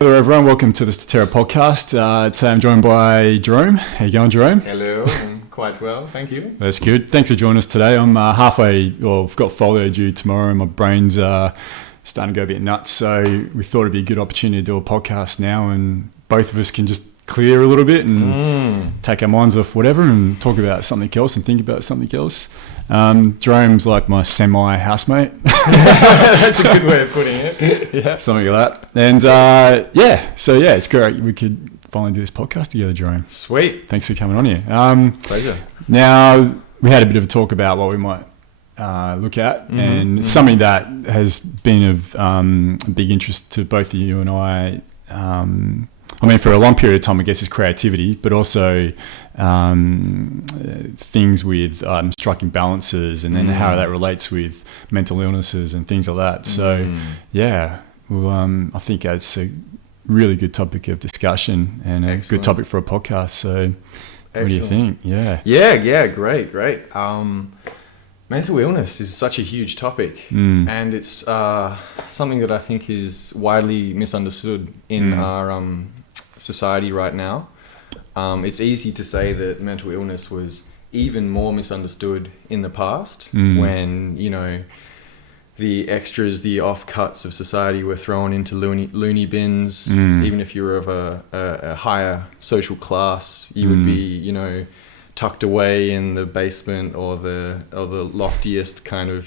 Hello everyone, welcome to the Statera podcast. Today I'm joined by Jerome. How you going, Jerome? Hello, I'm quite well, thank you. That's good. Thanks for joining us today. I'm I've got folio due tomorrow and my brain's starting to go a bit nuts. So we thought it'd be a good opportunity to do a podcast now and both of us can just clear a little bit and take our minds off whatever and talk about something else and think about something else. Jerome's like my semi-housemate. That's a good way of putting it. Yeah. Something like that. And it's great. We could finally do this podcast together, Jerome. Sweet. Thanks for coming on here. Pleasure. Now, we had a bit of a talk about what we might look at, and something that has been of big interest to both of you and I. For a long period of time, I guess, is creativity, but also things with striking balances and then how that relates with mental illnesses and things like that. So, I think that's a really good topic of discussion and a good topic for a podcast. So, what do you think? Yeah, great. Mental illness is such a huge topic, and it's something that I think is widely misunderstood in our society right now. It's easy to say that mental illness was even more misunderstood in the past when, the extras, the offcuts of society were thrown into loony bins. Even if you were of a higher social class, you would be, tucked away in the basement or the loftiest kind of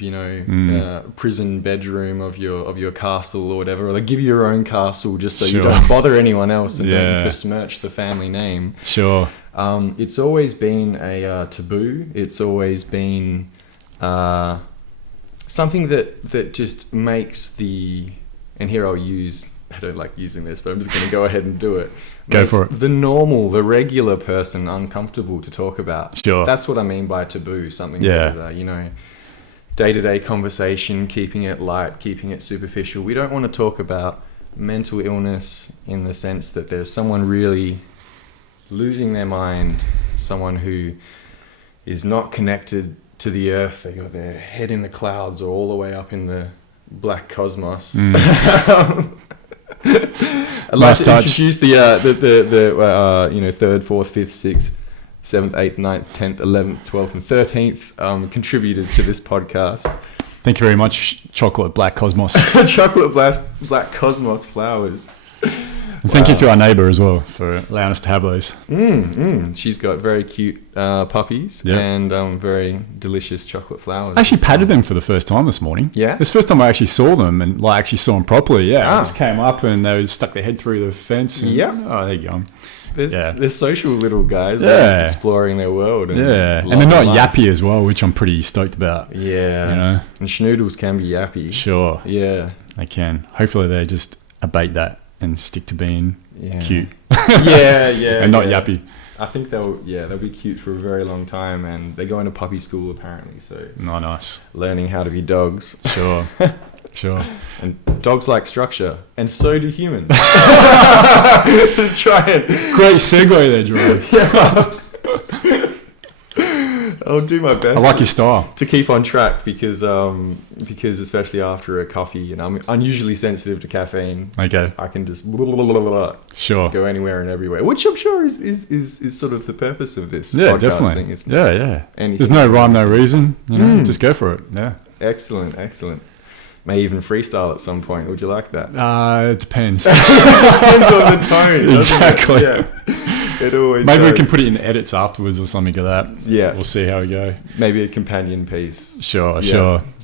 prison bedroom of your castle or whatever, or they give you your own castle just so you don't bother anyone else and don't besmirch the family name. It's always been a taboo. It's always been something that just makes and here I don't like using this, but I'm just going to go ahead and do it. Go for it. The regular person uncomfortable to talk about. Sure. That's what I mean by taboo. Something that, day-to-day conversation, keeping it light, keeping it superficial. We don't want to talk about mental illness in the sense that there's someone really losing their mind, someone who is not connected to the earth. They got their head in the clouds or all the way up in the black cosmos. I'd like to introduce the 3rd, 4th, 5th, 6th, 7th, 8th, 9th, 10th, 11th, 12th, and 13th contributors to this podcast. Thank you very much, Chocolate Black Cosmos. Chocolate Black Cosmos flowers. And thank you to our neighbour as well for allowing us to have those. She's got very cute puppies and very delicious chocolate flowers. I actually patted them for the first time this morning. Yeah? This first time I actually saw them and actually saw them properly. Yeah, I just came up and they stuck their head through the fence. And, oh, there you go. They're social little guys. They're exploring their world. And and they're not yappy as well, which I'm pretty stoked about. Yeah. And schnoodles can be yappy. Sure. Yeah. They can. Hopefully they just abate that and stick to being cute. And not yappy. I think they'll be cute for a very long time, and they go into puppy school apparently, so nice. Learning how to be dogs. Sure. And dogs like structure, and so do humans. Let's try it. Great segue there, Jerome. I'll do my best. I like your style. To keep on track because especially after a coffee, I'm unusually sensitive to caffeine. Okay. I can just go anywhere and everywhere, which I'm sure is sort of the purpose of this podcast definitely. Thing, isn't it? Yeah. There's no rhyme, no reason. Just go for it. Yeah. Excellent. May even freestyle at some point. Would you like that? It depends. Depends on the tone. Exactly. Yeah. It always Maybe does. we can put it in edits afterwards or something like that. Yeah. We'll see how we go. Maybe a companion piece. Sure.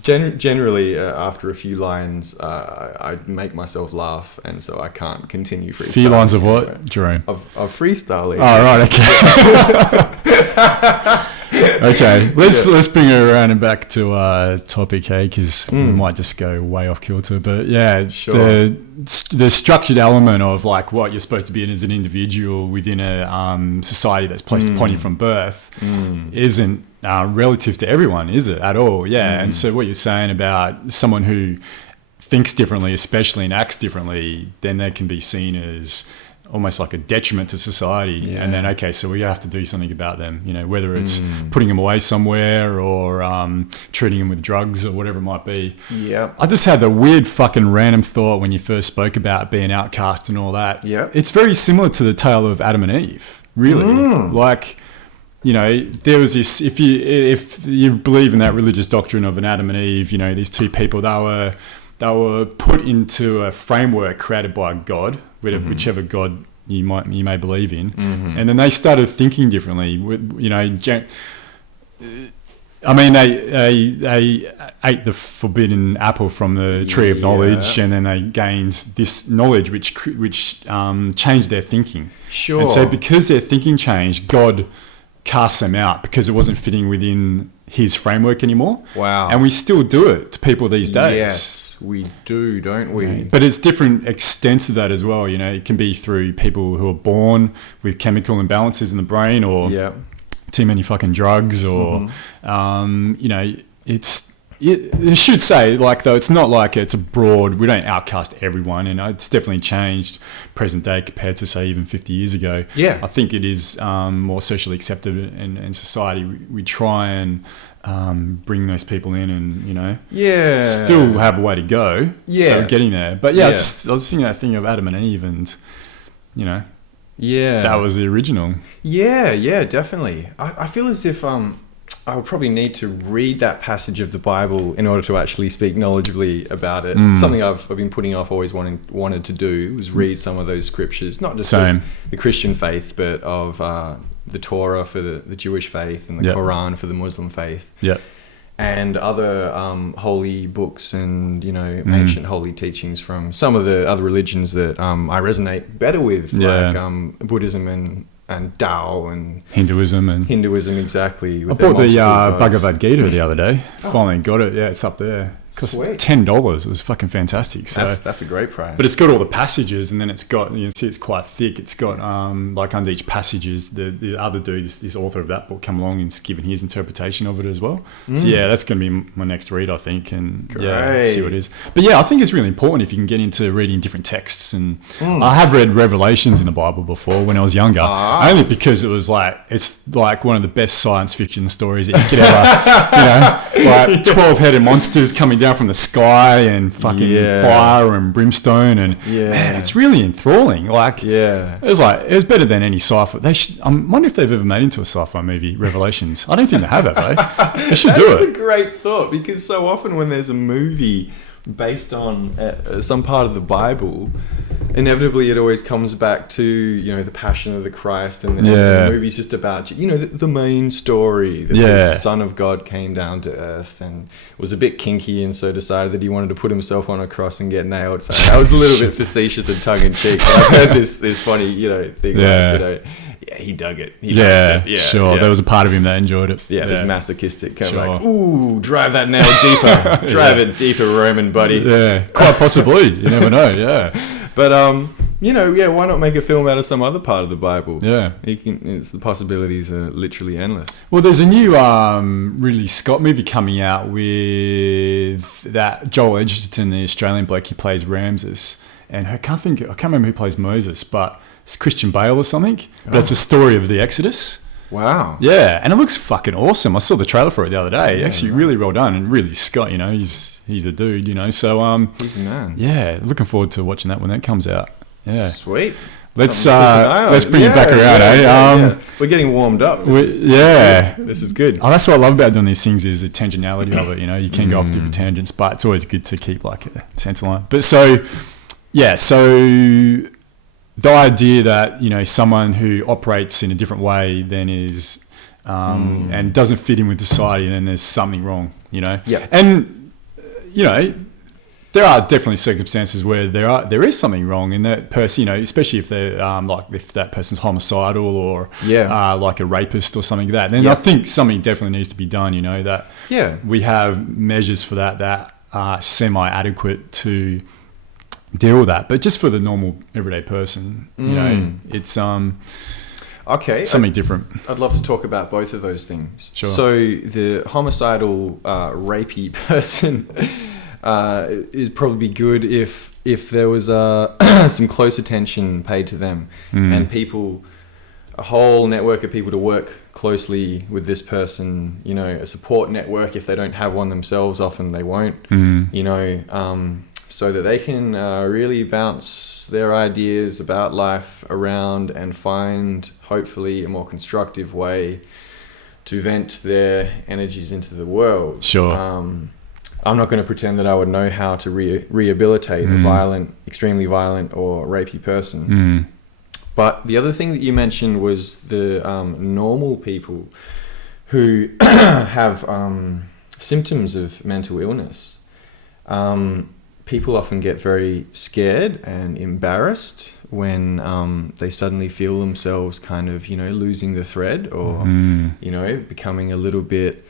Generally, after a few lines, I make myself laugh, and so I can't continue freestyling. Few lines of what, Jerome? Of freestyling. Oh, right, okay. Okay, let's bring it around and back to topic, hey, because we might just go way off kilter. But the structured element of like what you're supposed to be in as an individual within a society that's placed upon you from birth isn't relative to everyone, is it at all? And so what you're saying about someone who thinks differently, especially and acts differently, then they can be seen as almost like a detriment to society. And then, okay, so we have to do something about them, you know, whether it's putting them away somewhere or treating them with drugs or whatever it might be. Yeah. I just had the weird fucking random thought when you first spoke about being outcast and all that. Yeah. It's very similar to the tale of Adam and Eve, really. Like, you know, there was this, if you believe in that religious doctrine of an Adam and Eve, you know, these two people, they were put into a framework created by God, whichever God you may believe in, and then they started thinking differently. You know, I mean, they ate the forbidden apple from the tree of knowledge, and then they gained this knowledge, which changed their thinking. Sure. And so, because their thinking changed, God cast them out because it wasn't fitting within His framework anymore. Wow. And we still do it to people these days. Yes. We do, don't we? Yeah. But it's different extents of that as well. You know, it can be through people who are born with chemical imbalances in the brain, or too many fucking drugs, or you know, it should say, like, though, it's not like it's a broad. We don't outcast everyone, and it's definitely changed present day compared to, say, even 50 years ago. Yeah, I think it is more socially accepted in society. We try and bring those people in, and, you know, still have a way to go. Getting there. But I was thinking that thing of Adam and Eve, and, you know, that was the original. Yeah, definitely. I feel as if I would probably need to read that passage of the Bible in order to actually speak knowledgeably about it. Something I've been putting off, always wanted to do, was read some of those scriptures, not just of the Christian faith, but of the Torah for the Jewish faith, and the Quran for the Muslim faith. And other holy books and, you know, ancient holy teachings from some of the other religions that I resonate better with, like Buddhism and Tao and Hinduism, exactly. I bought the Bhagavad Gita the other day. Finally got it. Yeah, it's up there. Cost $10. It was fucking fantastic. So that's a great price. But it's got all the passages, and then it's got, you see, it's quite thick. It's got like under each passages, the other dude, this author of that book, come along and given his interpretation of it as well. So that's going to be my next read, I think, and see what it is. But I think it's really important if you can get into reading different texts. And I have read Revelations in the Bible before when I was younger, only because it's like one of the best science fiction stories that you could ever, you know, like 12-headed monsters coming down from the sky and fucking fire and brimstone, and man, it's really enthralling. Like, it was better than any sci-fi. I wonder if they've ever made into a sci-fi movie, Revelations. I don't think they have They should do it. That's a great thought, because so often when there's a movie based on some part of the Bible, inevitably it always comes back to, you know, the passion of the Christ, and the movie's just about, you know, the main story, that the Son of God came down to earth and was a bit kinky, and so decided that he wanted to put himself on a cross and get nailed. So that was a little bit facetious and tongue-in-cheek. I've heard this funny, you know, thing, like, you know, he dug it. Sure. There was a part of him that enjoyed it. This masochistic kind of like, ooh, drive that nail deeper. Drive it deeper, Roman buddy. Yeah, quite possibly. You never know, But, you know, why not make a film out of some other part of the Bible? The possibilities are literally endless. Well, there's a new Ridley Scott movie coming out with that Joel Edgerton, the Australian bloke, he plays Ramses. And I can't remember who plays Moses, but it's Christian Bale or something. But it's a story of the Exodus. Wow. Yeah, and it looks fucking awesome. I saw the trailer for it the other day. Actually, really well done. And Ridley Scott, you know, he's a dude, you know. So he's the man. Yeah, looking forward to watching that when that comes out. Yeah. Sweet. Let's bring it back around, We're getting warmed up. This is good. Oh, that's what I love about doing these things, is the tangentiality of it. You know, you can go off different tangents, but it's always good to keep like a sense line. But so the idea that, you know, someone who operates in a different way than is and doesn't fit in with society, then there's something wrong, you know. And you know, there are definitely circumstances where there is something wrong in that person, you know, especially if they're like if that person's homicidal or like a rapist or something like that. Then I think something definitely needs to be done, you know, that we have measures for that are semi-adequate to deal with that. But just for the normal everyday person, you know, it's something different. I'd love to talk about both of those things. Sure. So the homicidal rapey person is probably good if if there was some close attention paid to them and people, a whole network of people to work closely with this person, you know, a support network. If they don't have one themselves, often they won't, you know, so that they can really bounce their ideas about life around and find, hopefully, a more constructive way to vent their energies into the world. Sure. I'm not going to pretend that I would know how to rehabilitate a violent, extremely violent or rapey person. But the other thing that you mentioned was the normal people who have symptoms of mental illness. People often get very scared and embarrassed when they suddenly feel themselves kind of, you know, losing the thread or, you know, becoming a little bit,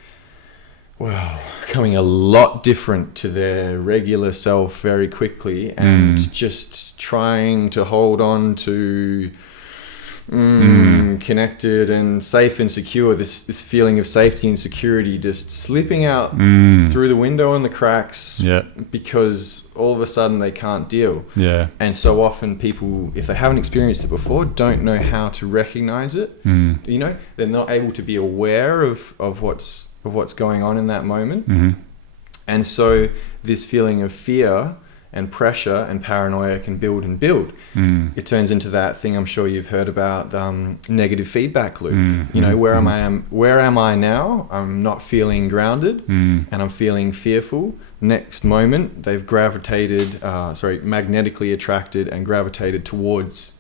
well, becoming a lot different to their regular self very quickly and just trying to hold on to connected and safe and secure, this feeling of safety and security just slipping out through the window and the cracks because all of a sudden they can't deal. And so often people, if they haven't experienced it before, don't know how to recognize it. You know, they're not able to be aware of what's going on in that moment. And so this feeling of fear and pressure and paranoia can build and build. It turns into that thing I'm sure you've heard about, negative feedback loop. You know, where am I now? I'm not feeling grounded and I'm feeling fearful. Next moment, they've magnetically attracted and gravitated towards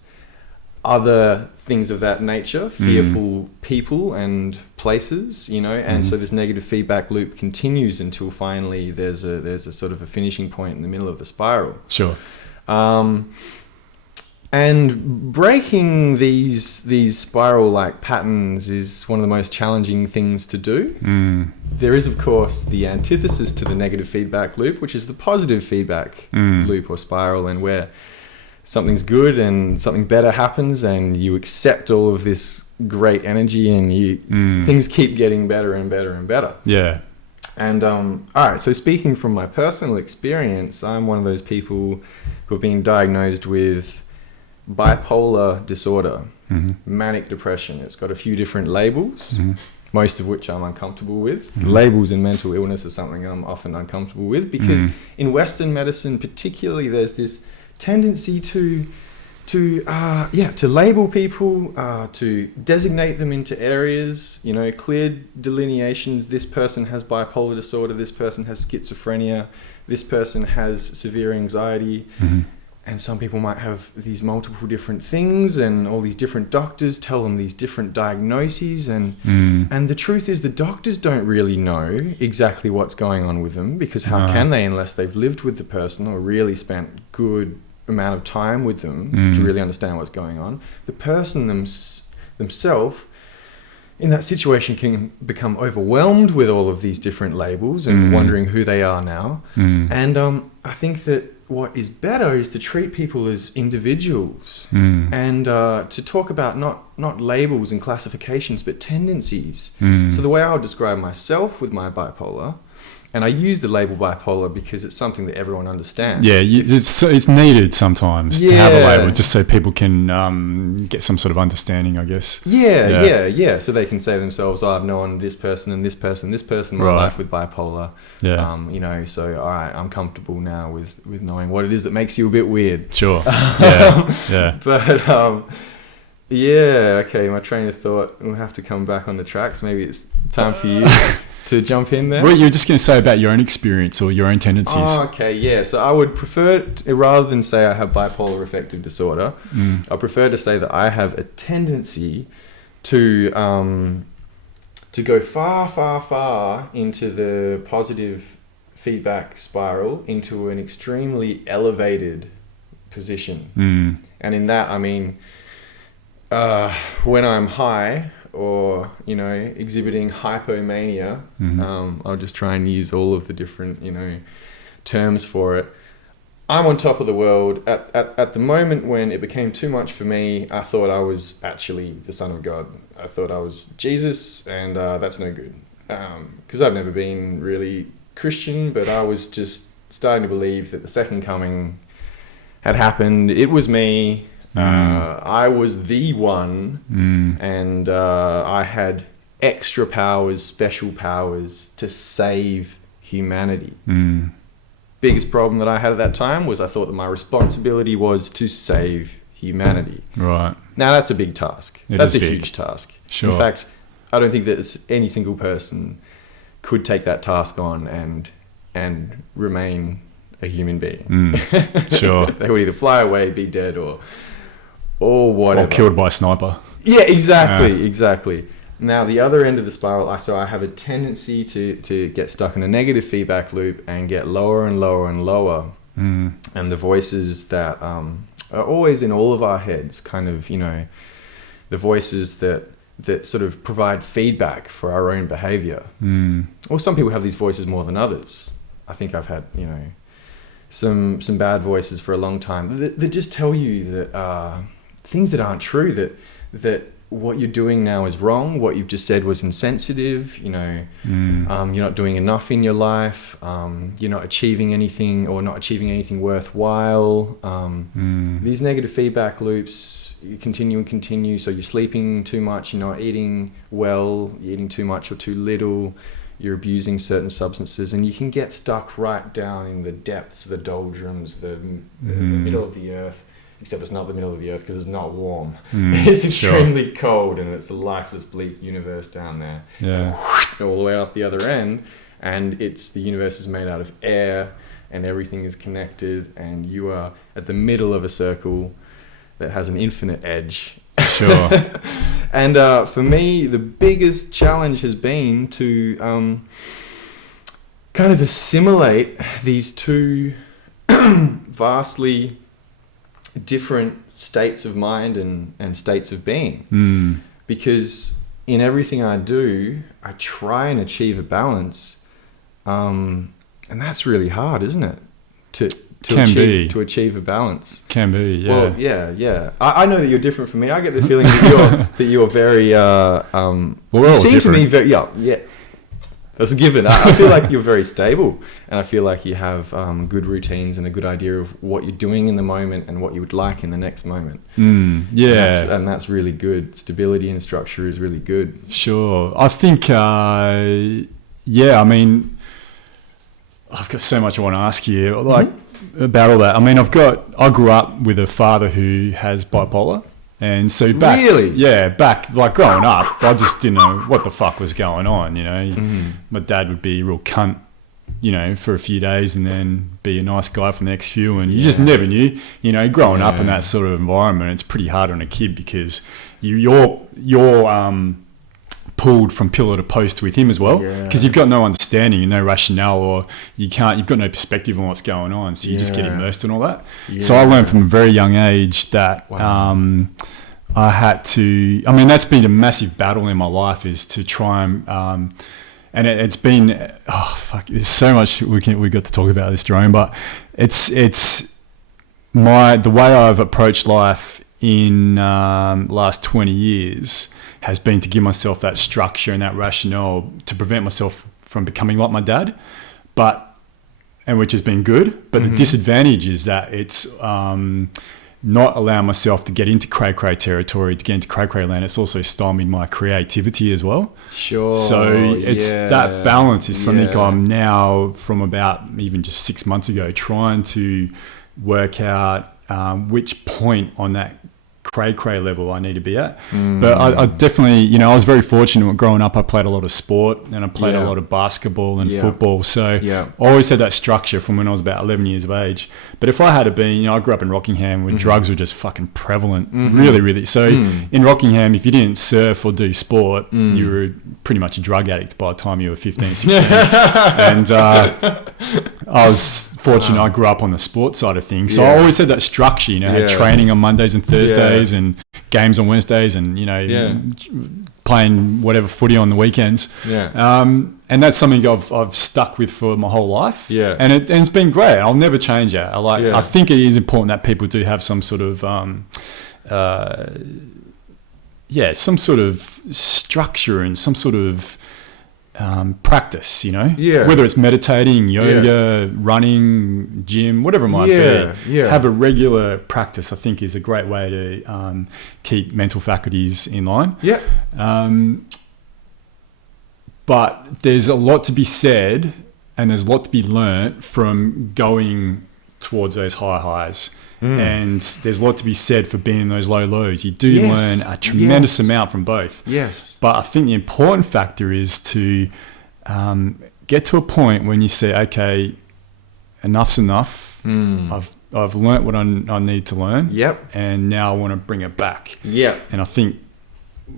other things of that nature, fearful people and places, you know, and so this negative feedback loop continues until finally there's a sort of a finishing point in the middle of the spiral. Sure. And breaking these spiral-like patterns is one of the most challenging things to do. There is, of course, the antithesis to the negative feedback loop, which is the positive feedback loop or spiral, and where something's good and something better happens and you accept all of this great energy and things keep getting better and better and better. And all right, so speaking from my personal experience, I'm one of those people who have been diagnosed with bipolar disorder, manic depression. It's got a few different labels, most of which I'm uncomfortable with. Labels in mental illness are something I'm often uncomfortable with because in Western medicine particularly, there's this tendency to label people, to designate them into areas, you know, clear delineations. This person has bipolar disorder, this person has schizophrenia, this person has severe anxiety. And some people might have these multiple different things and all these different doctors tell them these different diagnoses. And the truth is the doctors don't really know exactly what's going on with them because how can they unless they've lived with the person or really spent good amount of time with them to really understand what's going on. The person themselves in that situation can become overwhelmed with all of these different labels and wondering who they are now. And I think that what is better is to treat people as individuals and to talk about not labels and classifications but tendencies. So the way I would describe myself with my bipolar, and I use the label bipolar because it's something that everyone understands. It's needed sometimes to have a label just so people can get some sort of understanding, I guess. So they can say to themselves, I've known this person and this person in my life with bipolar. You know, so all right, I'm comfortable now with knowing what it is that makes you a bit weird. Sure. But okay, my train of thought will have to come back on the tracks. Maybe it's time for you to jump in there. What you're just going to say about your own experience or your own tendencies. So I would prefer rather than say I have bipolar affective disorder, I prefer to say that I have a tendency to go far into the positive feedback spiral, into an extremely elevated position. And in that I mean when I'm high or, you know, exhibiting hypomania, I'll just try and use all of the different, you know, terms for it. I'm on top of the world. At the moment when it became too much for me, I thought I was actually the Son of God. I thought I was Jesus, and that's no good. Because I've never been really Christian, but I was just starting to believe that the second coming had happened. It was me. I was the one, and I had extra powers, special powers to save humanity. Biggest problem that I had at that time was I thought that my responsibility was to save humanity. Right. Now that's a big task. That's a huge task. Sure. In fact, I don't think that any single person could take that task on and remain a human being. Sure. They would either fly away, be dead, or whatever. Or killed by a sniper. Yeah, exactly. Now, the other end of the spiral, so I have a tendency to get stuck in a negative feedback loop and get lower and lower and lower. And the voices that are always in all of our heads, kind of, the voices that sort of provide feedback for our own behavior. Or some people have these voices more than others. I think I've had, some bad voices for a long time that just tell you that things that aren't true, that what you're doing now is wrong, what you've just said was insensitive, you're not doing enough in your life, you're not achieving anything or not achieving anything worthwhile. These negative feedback loops, you continue, so you're sleeping too much, you're not eating well, you're eating too much or too little, you're abusing certain substances, and you can get stuck right down in the depths, the doldrums, the middle of the earth. Except it's not the middle of the earth because it's not warm. It's extremely cold, and it's a lifeless, bleak universe down there. Yeah. All the way up the other end, and the universe is made out of air, and everything is connected, and you are at the middle of a circle that has an infinite edge. Sure. And for me, the biggest challenge has been to kind of assimilate these two vastly different states of mind and states of being. Because in everything I do, I try and achieve a balance, and that's really hard, isn't it? To achieve a balance. Can be, yeah. Well, yeah. I know that you're different from me. I get the feeling that you're very we're you all seem different. to me very yeah. That's a given. I feel like you're very stable, and I feel like you have good routines and a good idea of what you're doing in the moment and what you would like in the next moment. Yeah. And that's really good. Stability and structure is really good. Sure. I think, I mean, I've got so much I want to ask you, about all that. I mean, I grew up with a father who has bipolar. And so back like growing up, I just didn't know what the fuck was going on, My dad would be a real cunt, for a few days and then be a nice guy for the next few. And you just never knew, growing up in that sort of environment, it's pretty hard on a kid because you're pulled from pillar to post with him as well, because you've got no understanding and no rationale, or you've got no perspective on what's going on, so you just get immersed in all that. So I learned from a very young age that I had to, that's been a massive battle in my life, is to try and it's been, there's so much we got to talk about this, Jerome, but it's the way I've approached life in last 20 years has been to give myself that structure and that rationale to prevent myself from becoming like my dad, and which has been good. But the disadvantage is that it's not allowing myself to get into cray-cray territory, to get into cray-cray land. It's also stymied my creativity as well. Sure. So it's that balance is something I'm now, from about even just 6 months ago, trying to work out which point on that cray level I need to be at. But I definitely, I was very fortunate growing up. I played a lot of sport and I played a lot of basketball and football. So I always had that structure from when I was about 11 years of age. But if I had been, I grew up in Rockingham where drugs were just fucking prevalent, really, really. So in Rockingham, if you didn't surf or do sport, you were pretty much a drug addict by the time you were 15, 16. And I was fortunate I grew up on the sports side of things. So I always had that structure, had training on Mondays and Thursdays and games on Wednesdays and, playing whatever footy on the weekends. And that's something I've stuck with for my whole life. And it's been great. I'll never change it. I think it is important that people do have some sort of, some sort of structure and some sort of practice, Yeah. whether it's meditating, yoga, running, gym, whatever it might be. Have a regular practice, I think, is a great way to keep mental faculties in line. Yeah. But there's a lot to be said, and there's a lot to be learnt from going towards those high highs. And there's a lot to be said for being in those low lows. You do learn a tremendous amount from both. Yes. But I think the important factor is to get to a point when you say, okay, enough's enough. I've learnt what I need to learn. Yep. And now I want to bring it back. Yep. And I think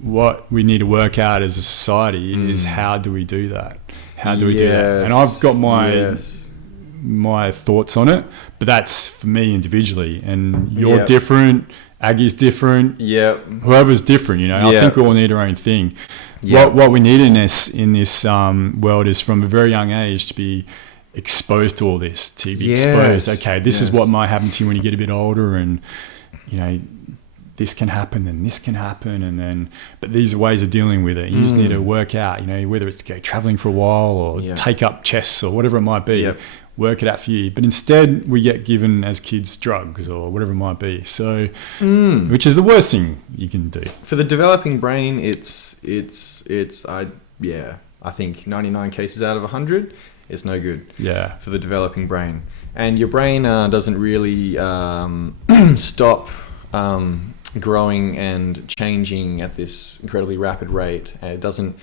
what we need to work out as a society is how do we do that? How do we do that? And I've got my thoughts on it, but that's for me individually, and you're different, Aggie's different, whoever's different, I think we all need our own thing. What we need in this world is from a very young age to be exposed to all this, to be exposed, okay, this is what might happen to you when you get a bit older, and this can happen and this can happen, but these are ways of dealing with it. You just need to work out, whether it's go traveling for a while or take up chess or whatever it might be. Work it out for you. But instead we get given as kids drugs or whatever it might be. So, which is the worst thing you can do. For the developing brain, I think 99 cases out of 100, it's no good. Yeah. For the developing brain. And your brain doesn't really stop growing and changing at this incredibly rapid rate. And it doesn't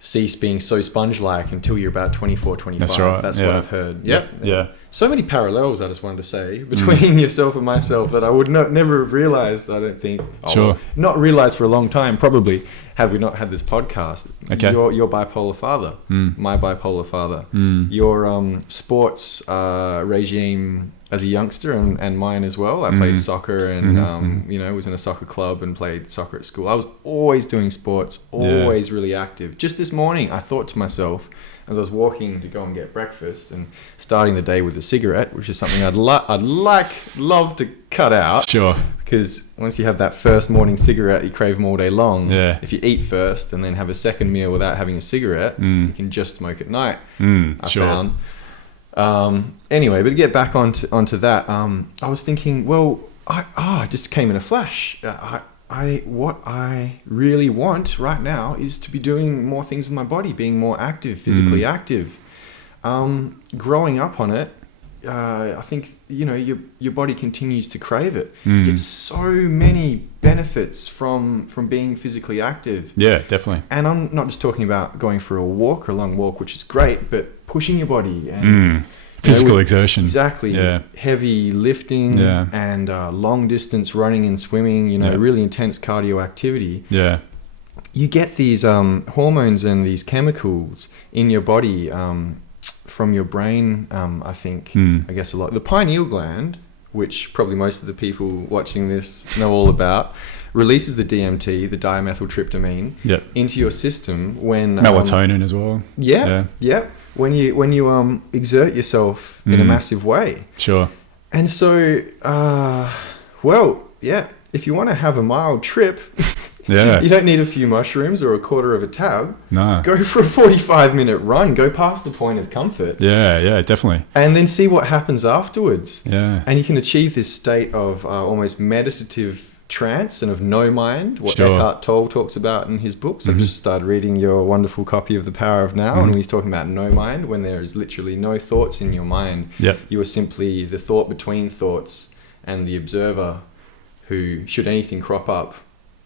cease being so sponge-like until you're about 24, 25. That's right. That's what I've heard. Yep. Yeah. So many parallels, I just wanted to say, between yourself and myself that I would never have realized, I don't think. Sure. Not realized for a long time, probably, had we not had this podcast. Okay. Your bipolar father, my bipolar father, your sports regime as a youngster and mine as well. I played soccer and, was in a soccer club and played soccer at school. I was always doing sports, always really active. Just this morning, I thought to myself, as I was walking to go and get breakfast and starting the day with a cigarette, which is something I'd love to cut out. Sure. Because once you have that first morning cigarette, you crave them all day long. Yeah. If you eat first and then have a second meal without having a cigarette, you can just smoke at night. I found. Anyway, but to get back onto that, I was thinking, well, I just came in a flash. What I really want right now is to be doing more things with my body, being more active, physically active. Growing up on it, I think, your body continues to crave it. You get so many benefits from being physically active. Yeah, definitely. And I'm not just talking about going for a long walk, which is great, but pushing your body and physical exertion. Exactly. Yeah. Heavy lifting and long distance running and swimming, really intense cardio activity. Yeah. You get these hormones and these chemicals in your body from your brain, I think, I guess a lot. The pineal gland, which probably most of the people watching this know all about, releases the DMT, the dimethyltryptamine, into your system when... melatonin as well. Yeah. When you exert yourself in a massive way. Sure. And so, if you want to have a mild trip... You don't need a few mushrooms or a quarter of a tab. No. Go for a 45-minute run. Go past the point of comfort. Yeah, definitely. And then see what happens afterwards. Yeah. And you can achieve this state of almost meditative trance and of no mind, what Eckhart Tolle talks about in his books. I've just started reading your wonderful copy of The Power of Now, and he's talking about no mind, when there is literally no thoughts in your mind. You are simply the thought between thoughts and the observer who, should anything crop up,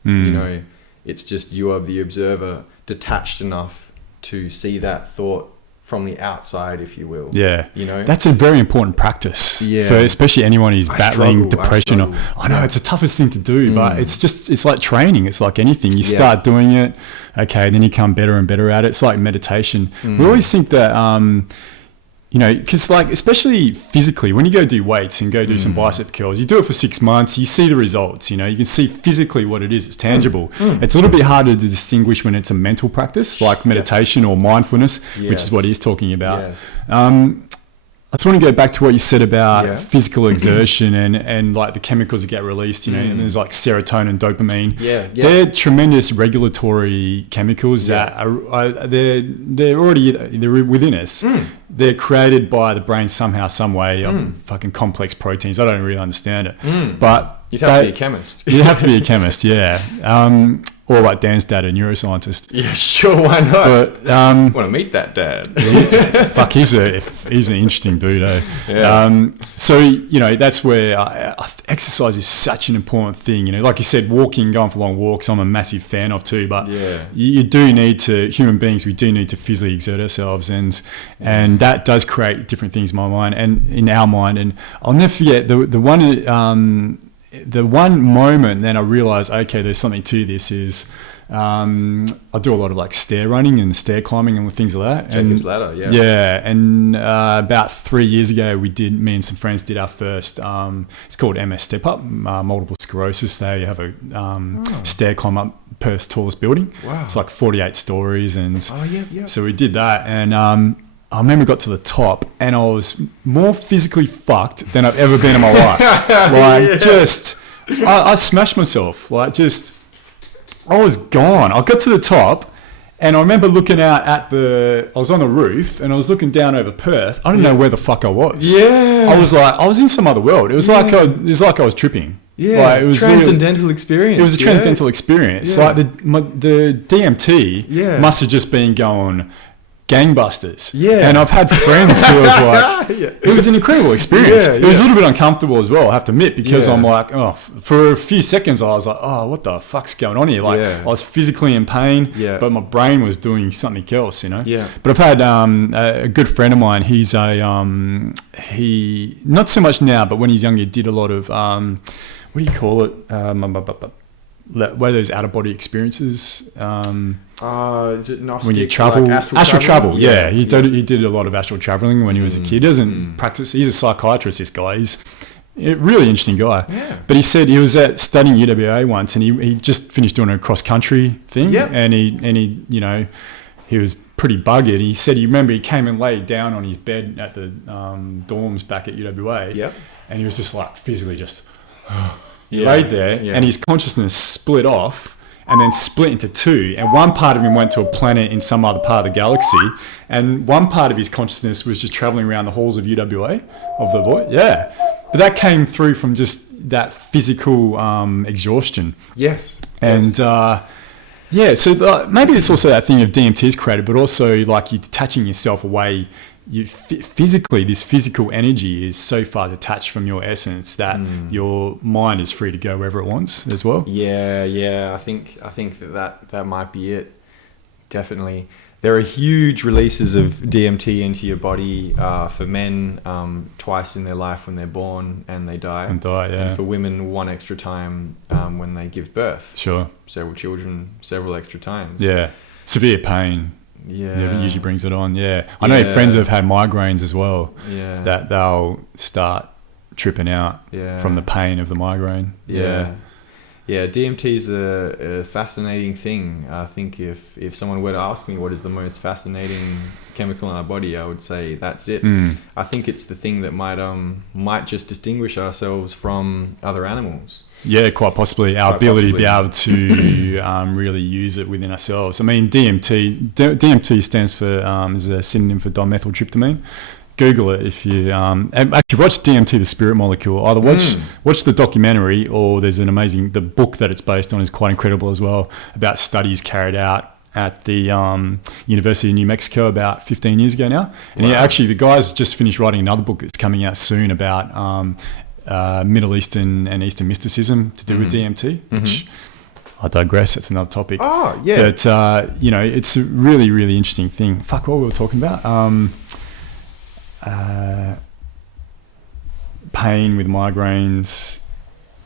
it's just you are the observer, detached enough to see that thought from the outside, if you will. That's a very important practice for especially anyone who's battling depression. I know it's the toughest thing to do, but it's like training. It's like anything. You start doing it, okay, then you become better and better at it. It's like meditation. We always think that because especially physically, when you go do weights and go do some bicep curls, you do it for 6 months, you see the results, you can see physically what it is, it's tangible. It's a little bit harder to distinguish when it's a mental practice like meditation or mindfulness, which is what he's talking about. I just want to go back to what you said about physical Mm-hmm. exertion and like the chemicals that get released, you know, and there's like serotonin, dopamine. Yeah. They're tremendous regulatory chemicals that are they're already they're within us. They're created by the brain somehow, some way. Fucking complex proteins. I don't really understand it, but you'd have to be a chemist. You have to be a chemist, yeah. Or like Dan's dad, a neuroscientist. Yeah, sure, why not? But I want to meet that dad. Fuck, he's an interesting dude, eh? Yeah. So, you know, that's where exercise is such an important thing. You know, like you said, walking, going for long walks, I'm a massive fan of too. But you do need to, human beings, we do need to physically exert ourselves, and that does create different things in my mind and in our mind. And I'll never forget the one moment then I realized, okay, there's something to this is I do a lot of like stair running and stair climbing and things like that. Jacob's ladder, yeah. Yeah, and about 3 years ago, me and some friends did our first, it's called MS Step Up, multiple sclerosis. They have a stair climb up Perth's tallest building. Wow. It's like 48 stories. And yeah. so we did that. And I remember got to the top and I was more physically fucked than I've ever been in my life. Like I smashed myself. Like I was gone. I got to the top and I remember looking out at I was on the roof and I was looking down over Perth. I didn't know where the fuck I was. Yeah. I was in some other world. It was like I was tripping. Yeah, like it was transcendental experience. It was a transcendental experience. Yeah. Like the DMT must have just been going gangbusters. Yeah. And I've had friends who have like, it was an incredible experience. It was a little bit uncomfortable as well, I have to admit, because I'm like, for a few seconds I was like, what the fuck's going on here? Like I was physically in pain, but my brain was doing something else, you know? Yeah. But I've had a good friend of mine, he's he, not so much now, but when he's younger, did a lot of, what do you call it? What are those out-of-body experiences? When you travel, like astral travel. Yeah, he did a lot of astral traveling when he was a kid. He doesn't practice. He's a psychiatrist. This guy, he's a really interesting guy. Yeah. But he said he was studying UWA once, and he just finished doing a cross-country thing. Yep. And he you know, he was pretty buggered. He said he came and laid down on his bed at the dorms back at UWA. Yep. And he was just like physically just. He laid there and his consciousness split off and then split into two, and one part of him went to a planet in some other part of the galaxy, and one part of his consciousness was just traveling around the halls of UWA of the void. But that came through from just that physical exhaustion. Yes. And so maybe it's also that thing of DMT is created, but also like you're detaching yourself away. Physically, this physical energy is so far detached from your essence that your mind is free to go wherever it wants as well. I think that might be it. Definitely, there are huge releases of DMT into your body for men twice in their life when they're born and they die. And for women, one extra time when they give birth. Sure. Several children, several extra times. Yeah. Severe pain. Yeah, it usually brings it on. Yeah, I know friends have had migraines as well. Yeah, that they'll start tripping out from the pain of the migraine. Yeah. DMT is a fascinating thing. I think if someone were to ask me what is the most fascinating chemical in our body, I would say that's it. I think it's the thing that might just distinguish ourselves from other animals. Yeah, quite possibly. Our ability to be able to really use it within ourselves. I mean, DMT stands for, is a synonym for dimethyltryptamine. Google it if you actually watch DMT, the spirit molecule. Either watch the documentary, or there's the book that it's based on is quite incredible as well, about studies carried out at the University of New Mexico about 15 years ago now. And the guy's just finished writing another book that's coming out soon about Middle Eastern and Eastern mysticism to do with DMT, which I digress, that's another topic. Oh, yeah. But, it's a really, really interesting thing. Fuck, what were we talking about? Pain with migraines.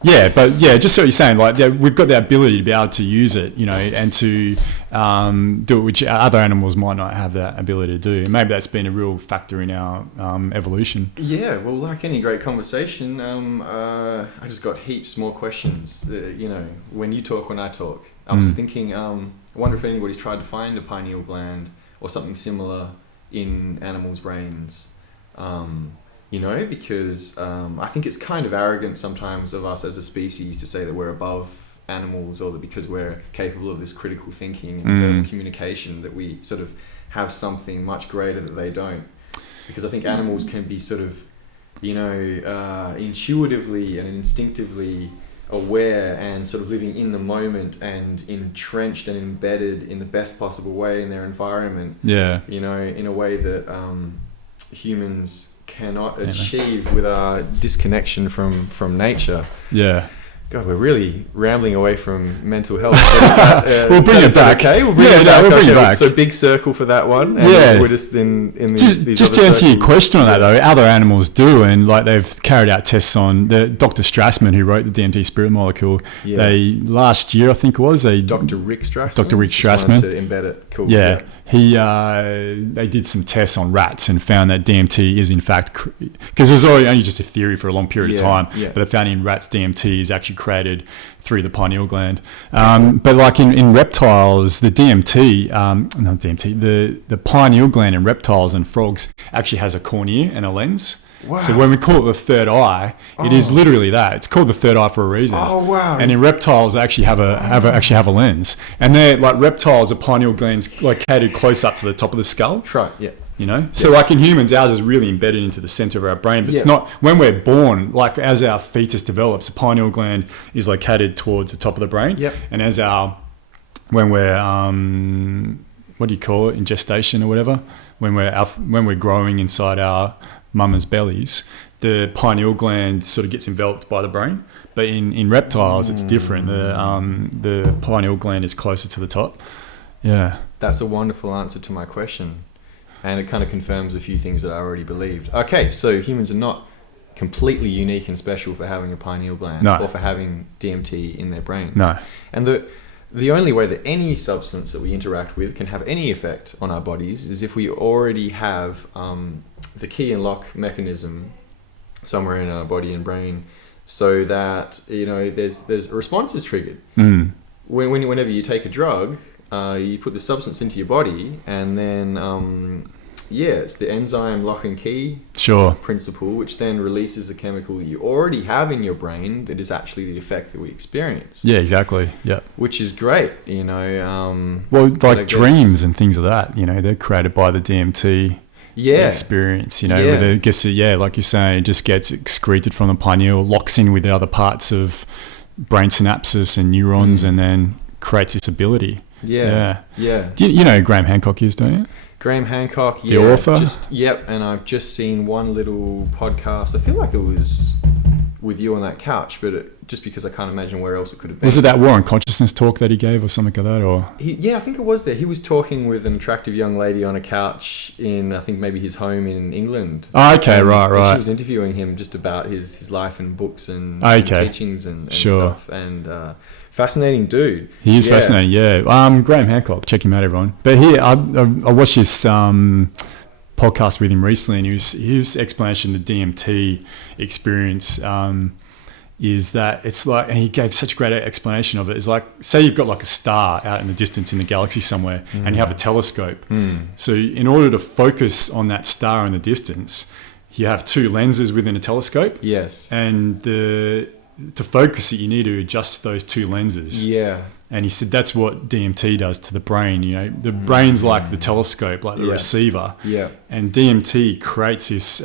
Yeah, but just what you're saying, like we've got the ability to be able to use it, and to do it, which other animals might not have that ability to do. Maybe that's been a real factor in our evolution. Yeah, well, like any great conversation, I just got heaps more questions. When you talk, when I talk, I was thinking, I wonder if anybody's tried to find a pineal gland or something similar in animals' brains. because I think it's kind of arrogant sometimes of us as a species to say that we're above animals, or that because we're capable of this critical thinking and verbal communication that we sort of have something much greater that they don't. Because I think animals can be sort of, intuitively and instinctively aware and sort of living in the moment and entrenched and embedded in the best possible way in their environment. Yeah. In a way that humans cannot achieve with our disconnection from nature. Yeah. God, we're really rambling away from mental health. We'll bring it back. Okay, we'll bring it back. So big circle for that one. And we're just in these just to answer your question on that though, other animals do, and like they've carried out tests on Dr. Strassman, who wrote the DMT spirit molecule. Yeah. They last year, I think it was, Dr. Rick Strassman. Dr. Rick Strassman. To embed it. Cool. Yeah. They did some tests on rats and found that DMT is in fact, because it was only just a theory for a long period of time, but they found in rats DMT is actually created through the pineal gland. But like in reptiles, the the pineal gland in reptiles and frogs actually has a cornea and a lens. Wow. So when we call it the third eye, it is literally that. It's called the third eye for a reason. Oh wow! And in reptiles, they actually have a lens, and they're like reptiles. The pineal gland's located close up to the top of the skull. That's right. Yeah. So like in humans, ours is really embedded into the center of our brain, but it's not when we're born. Like as our fetus develops, the pineal gland is located towards the top of the brain. Yep. And when we're what do you call it, in gestation or whatever, when we're growing inside our mama's bellies, the pineal gland sort of gets enveloped by the brain. But in reptiles, it's different. The pineal gland is closer to the top. Yeah. That's a wonderful answer to my question. And it kind of confirms a few things that I already believed. Okay, so humans are not completely unique and special for having a pineal gland or for having DMT in their brain. No. And the only way that any substance that we interact with can have any effect on our bodies is if we already have the key and lock mechanism somewhere in our body and brain, so that there's responses triggered. Whenever you take a drug, you put the substance into your body, and then it's the enzyme lock and key principle, which then releases a chemical that you already have in your brain that is actually the effect that we experience. Yeah, exactly. Yeah. Which is great, well, like dreams and things like that, they're created by the DMT experience, where they guess like you're saying, it just gets excreted from the pineal, locks in with the other parts of brain synapses and neurons, and then creates this ability. Yeah. Do you know who Graham Hancock is, don't you? Graham Hancock, the author? And I've just seen one little podcast. I feel like it was with you on that couch, but just because I can't imagine where else it could have been. Was it that War on Consciousness talk that he gave or something like that? Or I think it was there. He was talking with an attractive young lady on a couch in, I think, maybe his home in England. Oh, okay, right. And she was interviewing him just about his life and books and teachings and stuff. And fascinating dude. He is fascinating, yeah. Graham Hancock, check him out, everyone. But I watched this podcast with him recently, and his explanation of the DMT experience is that it's like, and he gave such a great explanation of it. It's like, say you've got like a star out in the distance in the galaxy somewhere, and you have a telescope. So in order to focus on that star in the distance, you have two lenses within a telescope. Yes. And to focus it, you need to adjust those two lenses. Yeah. And he said that's what DMT does to the brain. The brain's like the telescope, like the receiver. Yeah. And DMT creates this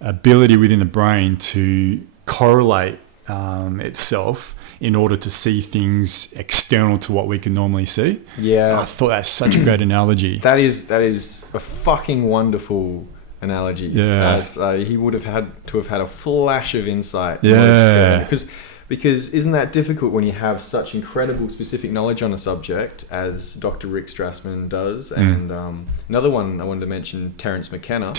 ability within the brain to correlate itself in order to see things external to what we can normally see. Yeah. And I thought that's such a great analogy. That is a fucking wonderful analogy. Yeah. As he would have had to have had a flash of insight. Yeah. Because isn't that difficult when you have such incredible specific knowledge on a subject as Dr. Rick Strassman does, and another one I wanted to mention, Terence McKenna.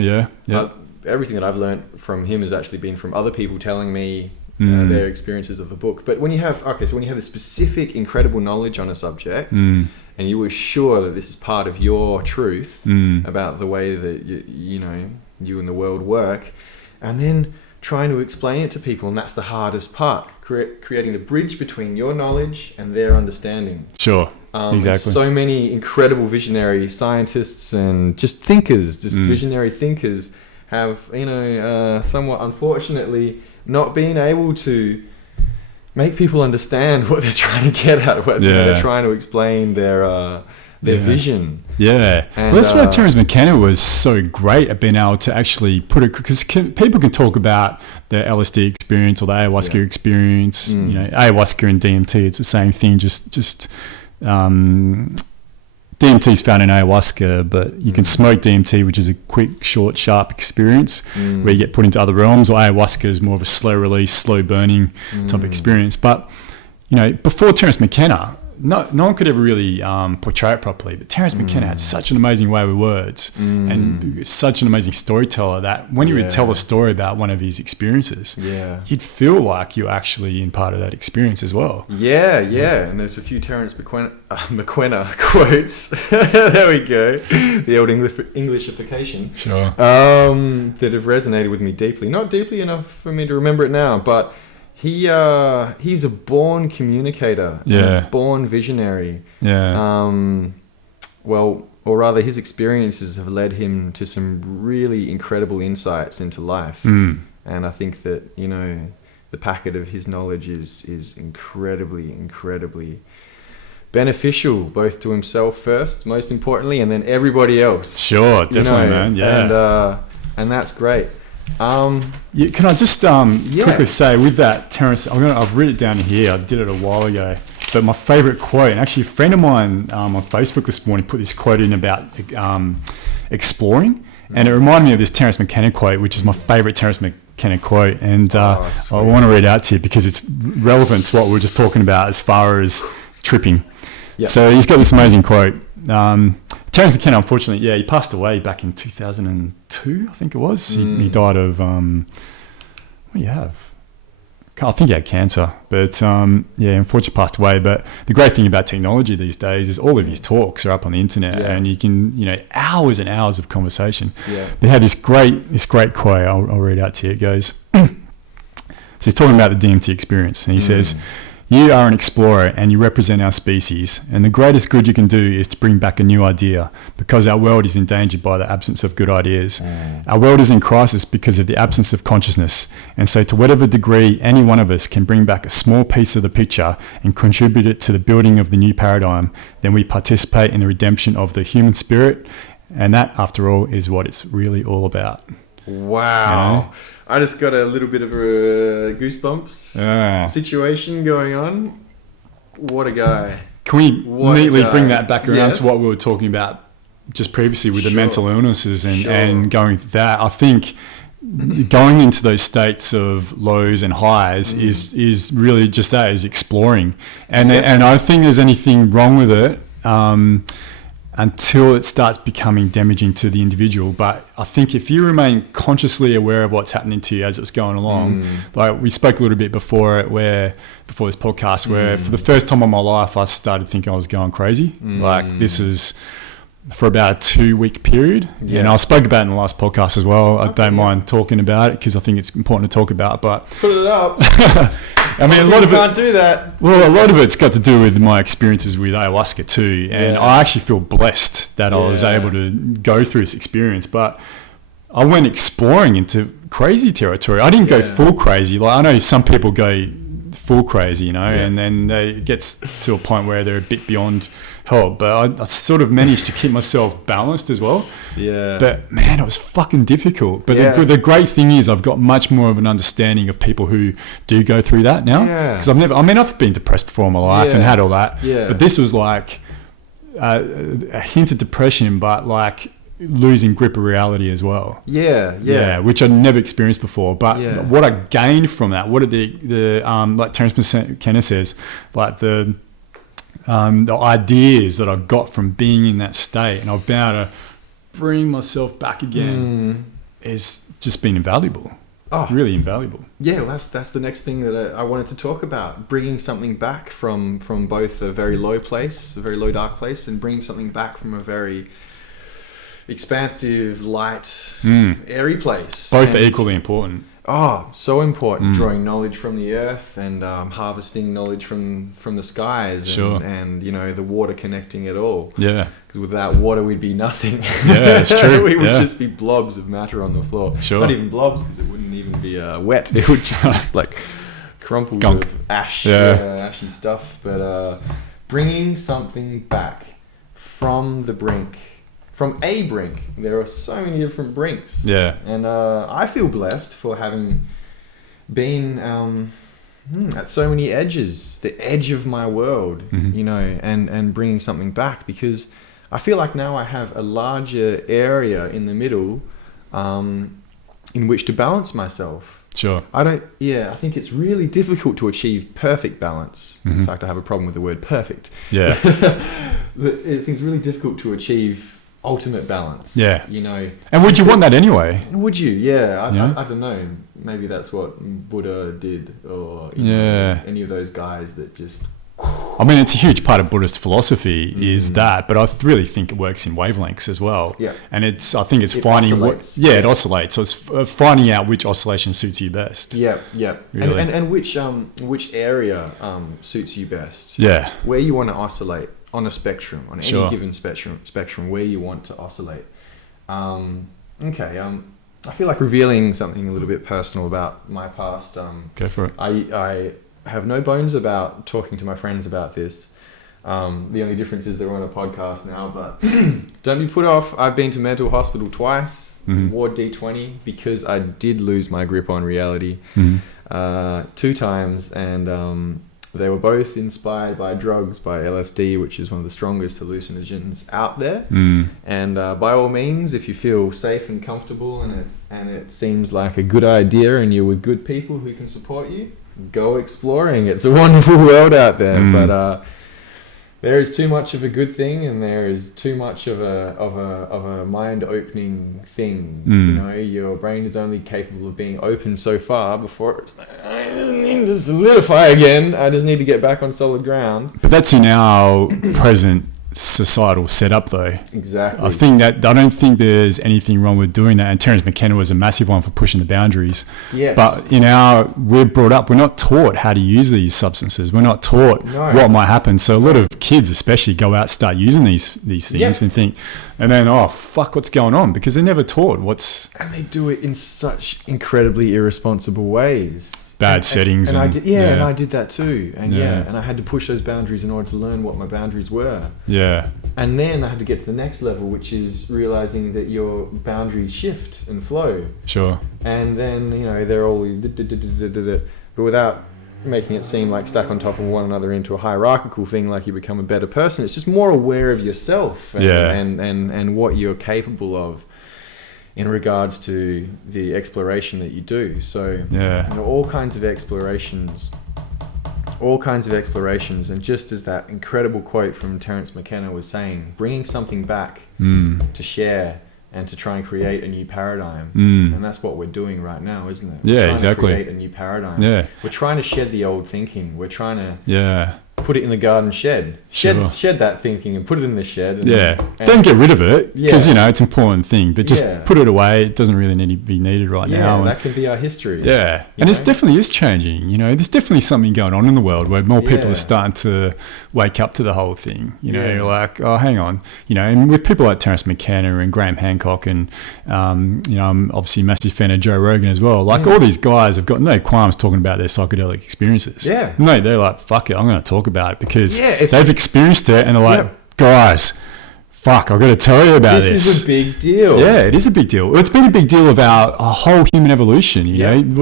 Yeah. Everything that I've learned from him has actually been from other people telling me their experiences of the book. But when you have the specific incredible knowledge on a subject, and you were sure that this is part of your truth about the way that you and the world work, and then trying to explain it to people, and that's the hardest part, creating the bridge between your knowledge and their understanding. Sure. Exactly. So many incredible visionary scientists and just thinkers, visionary thinkers have, somewhat unfortunately not been able to make people understand what they're trying to get at, what they're trying to explain their vision. Yeah. And, well, that's why Terence McKenna was so great at being able to actually put it, because people can talk about their LSD experience or the ayahuasca experience, ayahuasca and DMT, it's the same thing, just DMT is found in ayahuasca, but you can smoke DMT, which is a quick, short, sharp experience where you get put into other realms, or ayahuasca is more of a slow release, slow burning type experience. But, before Terence McKenna, no one could ever really portray it properly, but Terence McKenna had such an amazing way with words and such an amazing storyteller that when he would tell a story about one of his experiences, you'd feel like you're actually in part of that experience as well. Yeah. And there's a few Terence McKenna quotes. There we go. The old Englishification. Sure. That have resonated with me deeply. Not deeply enough for me to remember it now, but he's a born communicator, a born visionary. Or rather, his experiences have led him to some really incredible insights into life. And I think that the packet of his knowledge is incredibly beneficial, both to himself first, most importantly, and then everybody else. Sure, definitely, man. Yeah, and that's great. Can I just quickly say with that, Terence, I've written it down here. I did it a while ago. But my favourite quote, and actually a friend of mine on Facebook this morning put this quote in about exploring, and it reminded me of this Terence McKenna quote, which is my favourite Terence McKenna quote. And I want to read it out to you because it's relevant to what we were just talking about as far as tripping. Yep. So he's got this amazing quote. Terence McKenna, unfortunately, he passed away back in 2002, I think it was. He died of, what do you have? I think he had cancer, but unfortunately passed away. But the great thing about technology these days is all of his talks are up on the internet, and you can, hours and hours of conversation. Yeah. But he had this great quote. I'll read out to you. It goes, so he's talking about the DMT experience, and he says, "You are an explorer and you represent our species, and the greatest good you can do is to bring back a new idea, because our world is endangered by the absence of good ideas. Our world is in crisis because of the absence of consciousness, and so to whatever degree any one of us can bring back a small piece of the picture and contribute it to the building of the new paradigm, then we participate in the redemption of the human spirit, and that, after all, is what it's really all about." Wow. I just got a little bit of a goosebumps situation going on. What a guy. Can we neatly bring that back around to what we were talking about just previously with the mental illnesses and going through that? I think going into those states of lows and highs is really just that, is exploring. And I don't think there's anything wrong with it until it starts becoming damaging to the individual. But I think if you remain consciously aware of what's happening to you as it's going along, like we spoke a little bit before this podcast, where for the first time in my life, I started thinking I was going crazy. Like this is for about a 2-week period. And I spoke about it in the last podcast as well. I don't mind talking about it because I think it's important to talk about, but put it up. I mean, a lot of it can't do that. Well, a lot of it's got to do with my experiences with ayahuasca too, and I actually feel blessed that I was able to go through this experience. But I went exploring into crazy territory. I didn't go full crazy. Like I know some people go full crazy, and then it gets to a point where they're a bit beyond help. But I sort of managed to keep myself balanced as well. Yeah. But man, it was fucking difficult. But the great thing is I've got much more of an understanding of people who do go through that now. Because I've been depressed before in my life and had all that. Yeah. But this was like a hint of depression, but like losing grip of reality as well. Yeah, which I'd never experienced before. But what I gained from that, what did the like Terence McKenna says, like the ideas that I got from being in that state, and I've been able to bring myself back again, has just been invaluable. Really invaluable. Yeah, well, that's the next thing that I wanted to talk about, bringing something back from both a very low place, a very low dark place, and bringing something back from a very expansive, light, airy place. Both are equally important. So important. Drawing knowledge from the earth and harvesting knowledge from the skies and the water connecting it all. Yeah. Because without water, we'd be nothing. Yeah, it's true. We would just be blobs of matter on the floor. Sure. Not even blobs, because it wouldn't even be wet. It would just like crumples Gunk. of ash, ashy stuff. But bringing something back from the brink. From a brink, there are so many different brinks. Yeah. And I feel blessed for having been at so many edges, the edge of my world, and bringing something back, because I feel like now I have a larger area in the middle in which to balance myself. Sure. I think it's really difficult to achieve perfect balance. In fact, I have a problem with the word perfect. Yeah. I think it's really difficult to achieve ultimate balance. Yeah. And would you want that anyway? Would you? Yeah. I don't know. Maybe that's what Buddha did, or any of those guys that just... I mean, it's a huge part of Buddhist philosophy is that, but I really think it works in wavelengths as well. Yeah. And I think it's finding oscillates. it oscillates. So it's finding out which oscillation suits you best. Yeah. Really. And which area suits you best. Yeah. Where you want to oscillate on a spectrum, on any given spectrum, where you want to oscillate. I feel like revealing something a little bit personal about my past. Go for it. I have no bones about talking to my friends about this. The only difference is they're on a podcast now, but don't be put off. I've been to mental hospital twice, Ward D20, because I did lose my grip on reality 2 times, and they were both inspired by drugs, by LSD, which is one of the strongest hallucinogens out there. And by all means, if you feel safe and comfortable and it seems like a good idea and you're with good people who can support you, go exploring. It's a wonderful world out there. But there is too much of a good thing, and there is too much of a mind-opening thing. Your brain is only capable of being open so far before it's like, I just need to solidify again. I just need to get back on solid ground. But that's in our present societal setup, though. Exactly. I don't think there's anything wrong with doing that. And Terence McKenna was a massive one for pushing the boundaries. Yes. But we're brought up, we're not taught how to use these substances. We're not taught what might happen. So a lot of kids, especially, go out, start using these things and think, and then, oh fuck, what's going on? Because they're never taught and they do it in such incredibly irresponsible ways. Bad settings. And I did that too. And and I had to push those boundaries in order to learn what my boundaries were. Yeah. And then I had to get to the next level, which is realizing that your boundaries shift and flow. Sure. And then, they're all these, but without making it seem like stack on top of one another into a hierarchical thing, like you become a better person. It's just more aware of yourself and what you're capable of in regards to the exploration that you do. So all kinds of explorations, and just as that incredible quote from Terence McKenna was saying, bringing something back to share and to try and create a new paradigm. And that's what we're doing right now, isn't it? We're trying to create a new paradigm. We're trying to shed the old thinking. We're trying to put it in the garden shed. Shed that thinking and put it in the shed. And don't get rid of it, because it's an important thing, but just put it away. It doesn't really need to be needed right now. That can be our history. And it definitely is changing. There's definitely something going on in the world where more people are starting to wake up to the whole thing. You're like, oh, hang on. And with people like Terence McKenna and Graham Hancock, and I'm obviously a massive fan of Joe Rogan as well. Like all these guys have got no qualms talking about their psychedelic experiences. No, they're like, fuck it, I'm going to talk about it, because they've experienced it, and they're like, guys, fuck, I've got to tell you about this. This is a big deal. Yeah, it is a big deal. It's been a big deal of our whole human evolution,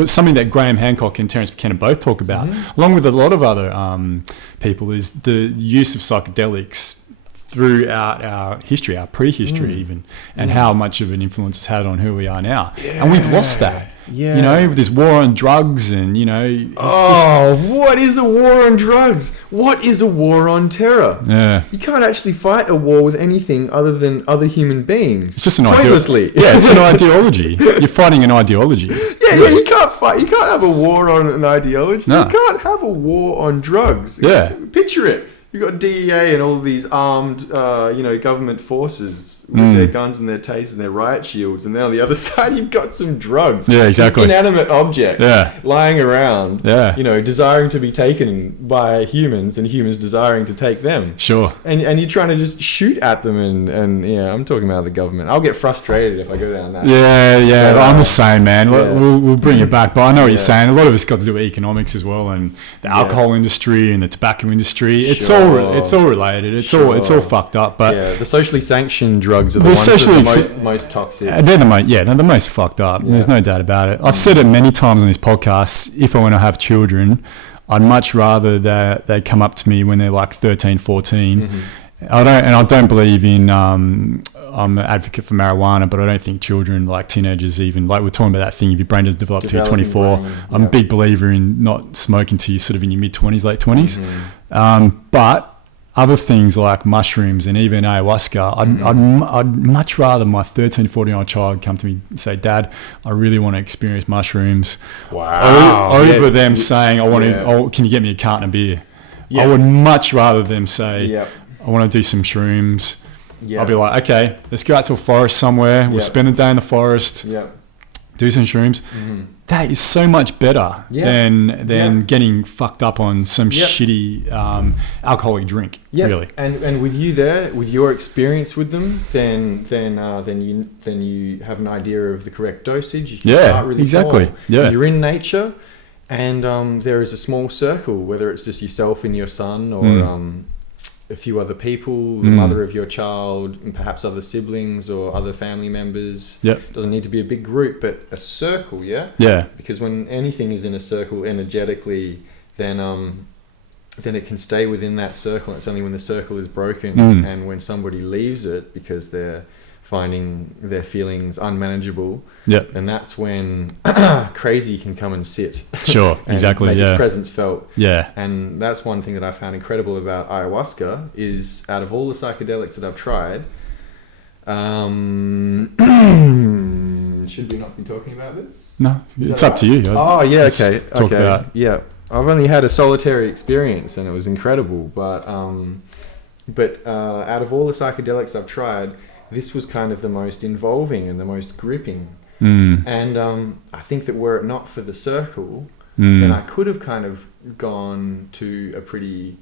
something that Graham Hancock and Terence McKenna both talk about, along with a lot of other people, is the use of psychedelics throughout our history, our prehistory even, and how much of an influence it's had on who we are now. And we've lost that. With this war on drugs, and what is a war on drugs? What is a war on terror? You can't actually fight a war with anything other than other human beings. It's just an ideology. It's an ideology. You're fighting an ideology. You can't fight. You can't have a war on an ideology. No. You can't have a war on drugs. Picture it. You've got DEA and all of these armed, government forces with their guns and their tasers and their riot shields, and then on the other side you've got some drugs, inanimate objects, lying around, desiring to be taken by humans, and humans desiring to take them. Sure. And you're trying to just shoot at them, and I'm talking about the government. I'll get frustrated if I go down that. Yeah. I'm the same, man. We'll bring it back, but I know what you're saying. A lot of it's got to do with economics as well, and the alcohol industry and the tobacco industry. It's all related. It's all fucked up. But the socially sanctioned drugs are the ones that are the most toxic. They're the most fucked up. There's no doubt about it. I've said it many times on this podcast. If I want to have children, I'd much rather that they come up to me when they're like 13, 14. I don't believe in. I'm an advocate for marijuana, but I don't think children, like teenagers, even like we're talking about that thing. If your brain doesn't develop till you're 24, I'm a big believer in not smoking till you're sort of in your mid 20s, late 20s. But other things like mushrooms and even ayahuasca, I'd much rather my 13, 14-year-old child come to me and say, "Dad, I really want to experience mushrooms." Wow. Over them saying, "I want to. Oh, can you get me a carton of beer?" I would much rather them say, "I want to do some shrooms." I'll be like, "Okay, let's go out to a forest somewhere. We'll spend the day in the forest. Do some shrooms." That is so much better than getting fucked up on some shitty alcoholic drink. Really. And with you there, with your experience with them, then you have an idea of the correct dosage. You can start really exactly. small. Yeah. You're in nature, and there is a small circle, whether it's just yourself and your son, or a few other people, the mother of your child, and perhaps other siblings or other family members. Doesn't need to be a big group, but a circle, because when anything is in a circle energetically, then it can stay within that circle. It's only when the circle is broken and when somebody leaves it because they're finding their feelings unmanageable, and that's when crazy can come and sit. Sure, and exactly. Make its presence felt. Yeah. And that's one thing that I found incredible about ayahuasca is out of all the psychedelics that I've tried, should we not be talking about this? No, it's up to you. Okay. I've only had a solitary experience and it was incredible, but out of all the psychedelics I've tried, this was kind of the most involving and the most gripping. And I think that were it not for the circle, then I could have kind of gone to a pretty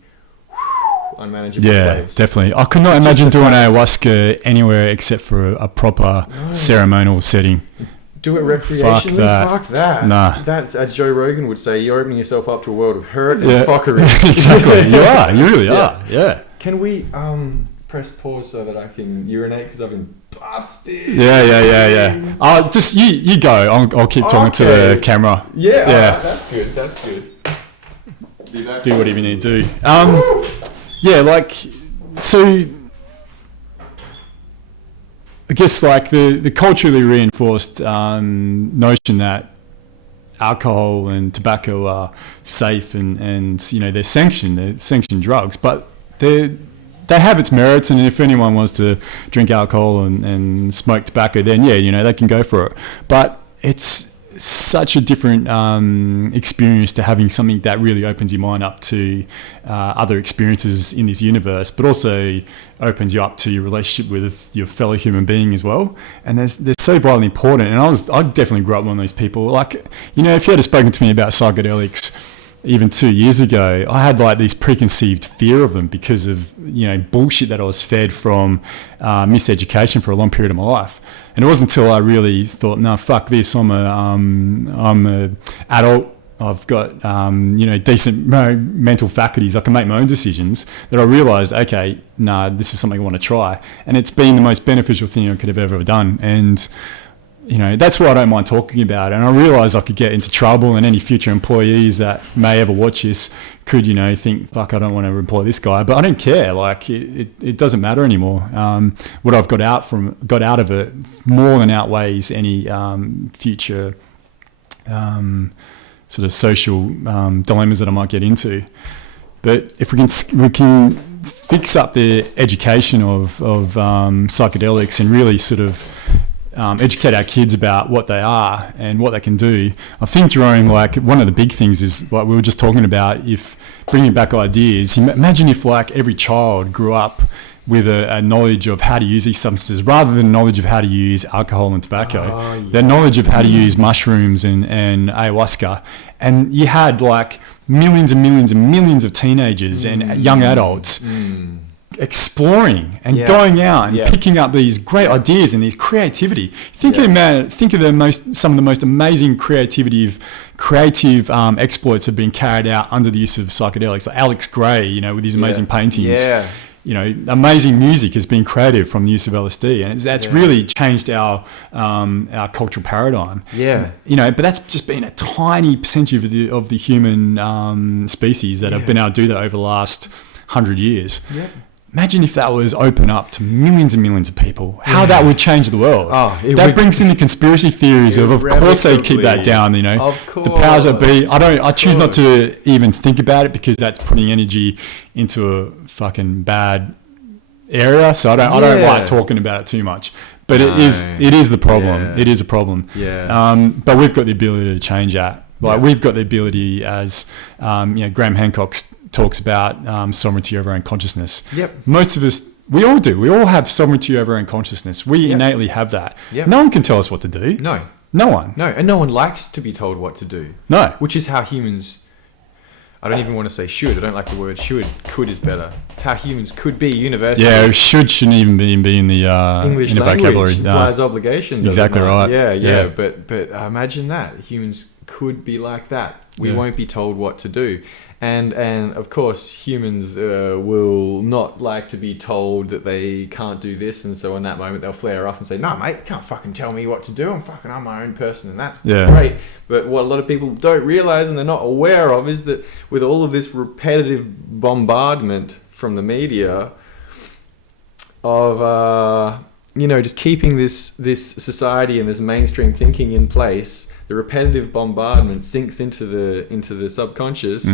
unmanageable place. Definitely. I could not imagine doing ayahuasca anywhere except for a proper ceremonial setting. Do it recreationally? Fuck that. Nah. That's, as Joe Rogan would say, you're opening yourself up to a world of hurt and fuckery. Exactly. You are. You really are. Yeah. Can we press pause so that I can urinate because I've been busted? Yeah. Just you go. I'll keep talking to the camera. Yeah. That's good. Do whatever you need to do. So I guess like the culturally reinforced notion that alcohol and tobacco are safe and they're sanctioned drugs, but they have its merits, and if anyone wants to drink alcohol and smoke tobacco, then they can go for it. But it's such a different experience to having something that really opens your mind up to other experiences in this universe, but also opens you up to your relationship with your fellow human being as well. And they're so vitally important. And I definitely grew up one of those people. Like, if you had spoken to me about psychedelics even 2 years ago, I had like this preconceived fear of them because of bullshit that I was fed from miseducation for a long period of my life. And it wasn't until I really thought, no, fuck this. I'm a adult. I've got decent mental faculties. I can make my own decisions. That I realised, okay, this is something I want to try, and it's been the most beneficial thing I could have ever done. And that's what I don't mind talking about. And I realised I could get into trouble, and any future employees that may ever watch this could, think, fuck, I don't want to employ this guy. But I don't care. Like, it doesn't matter anymore. What I've got out of it more than outweighs any future sort of social dilemmas that I might get into. But if we can fix up the education of psychedelics and really sort of educate our kids about what they are and what they can do. I think, Jerome, like one of the big things is like we were just talking about, if bringing back ideas, imagine if like every child grew up with a knowledge of how to use these substances rather than knowledge of how to use alcohol and tobacco. Their knowledge of how to use mushrooms and ayahuasca. And you had like millions and millions and millions of teenagers and young adults exploring and going out and picking up these great ideas and these creativity. Think of some of the most amazing creative exploits have been carried out under the use of psychedelics. Like Alex Gray, with his amazing paintings. Amazing music has been created from the use of LSD, and that's really changed our cultural paradigm. But that's just been a tiny percentage of the human species that have been able to do that over the last 100 years. Imagine if that was open up to millions and millions of people, how that would change the world. That brings in the conspiracy theories of course they keep that down, Of course. The powers that be. I choose not to even think about it because that's putting energy into a fucking bad area. So I don't like talking about it too much. But it is the problem. Yeah. It is a problem. But we've got the ability to change that. We've got the ability, as Graham Hancock talks about, sovereignty over our own consciousness. Most of us, we all do. We all have sovereignty over our own consciousness. We innately have that. No one can tell us what to do. No one. No, and no one likes to be told what to do. No. Which is how humans, I don't even want to say should. I don't like the word should. Could is better. It's how humans could be universally. Yeah, shouldn't even be in the English in the language vocabulary. implies obligation. Exactly right. Yeah. But imagine that humans could be like that. We won't be told what to do. And of course, humans will not like to be told that they can't do this, and so in that moment they'll flare off and say, "No, mate, you can't fucking tell me what to do. I'm my own person, and that's great." But what a lot of people don't realize and they're not aware of is that with all of this repetitive bombardment from the media of just keeping this society and this mainstream thinking in place, the repetitive bombardment sinks into the subconscious,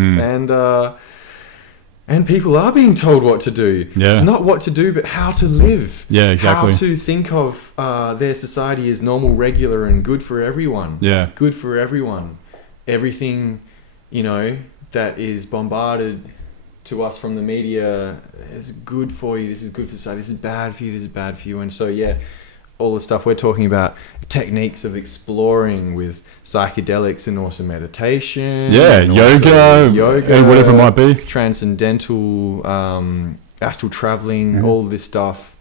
and people are being told what to do. Not what to do, but how to live. Exactly. How to think of their society as normal, regular, and good for everyone. Good for everyone. Everything, that is bombarded to us from the media is good for you. This is good for society. This is bad for you. This is bad for you. And so, all the stuff we're talking about, techniques of exploring with psychedelics and also meditation, yoga, and whatever it might be, transcendental, astral traveling, all this stuff.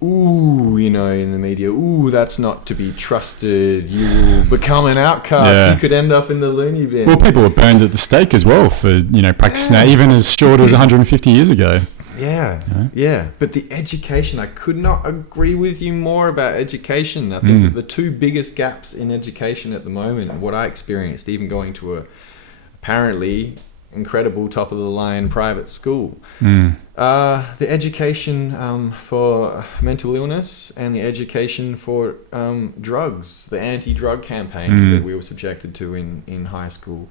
In the media, that's not to be trusted. You will become an outcast. You could end up in the loony bin. Well, people were burned at the stake as well for practicing that, even as short as 150 years ago. But the education, I could not agree with you more about education. I think that the two biggest gaps in education at the moment, what I experienced, even going to a apparently incredible top of the line private school, the education for mental illness and the education for drugs, the anti-drug campaign that we were subjected to in high school,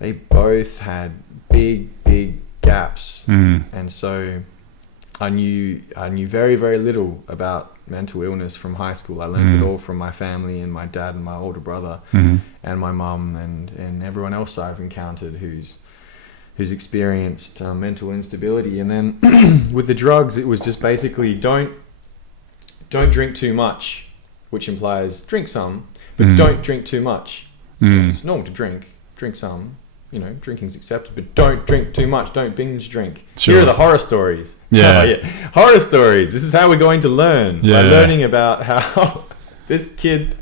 they both had big gaps, and so I knew very, very little about mental illness from high school. I learned it all from my family and my dad and my older brother and my mum and everyone else I've encountered who's experienced mental instability. And then with the drugs, it was just basically don't drink too much, which implies drink some, but don't drink too much. It's normal to drink some. Drinking's accepted, but don't drink too much. Don't binge drink. Here are the horror stories. Horror stories. This is how we're going to learn. By learning about how this kid,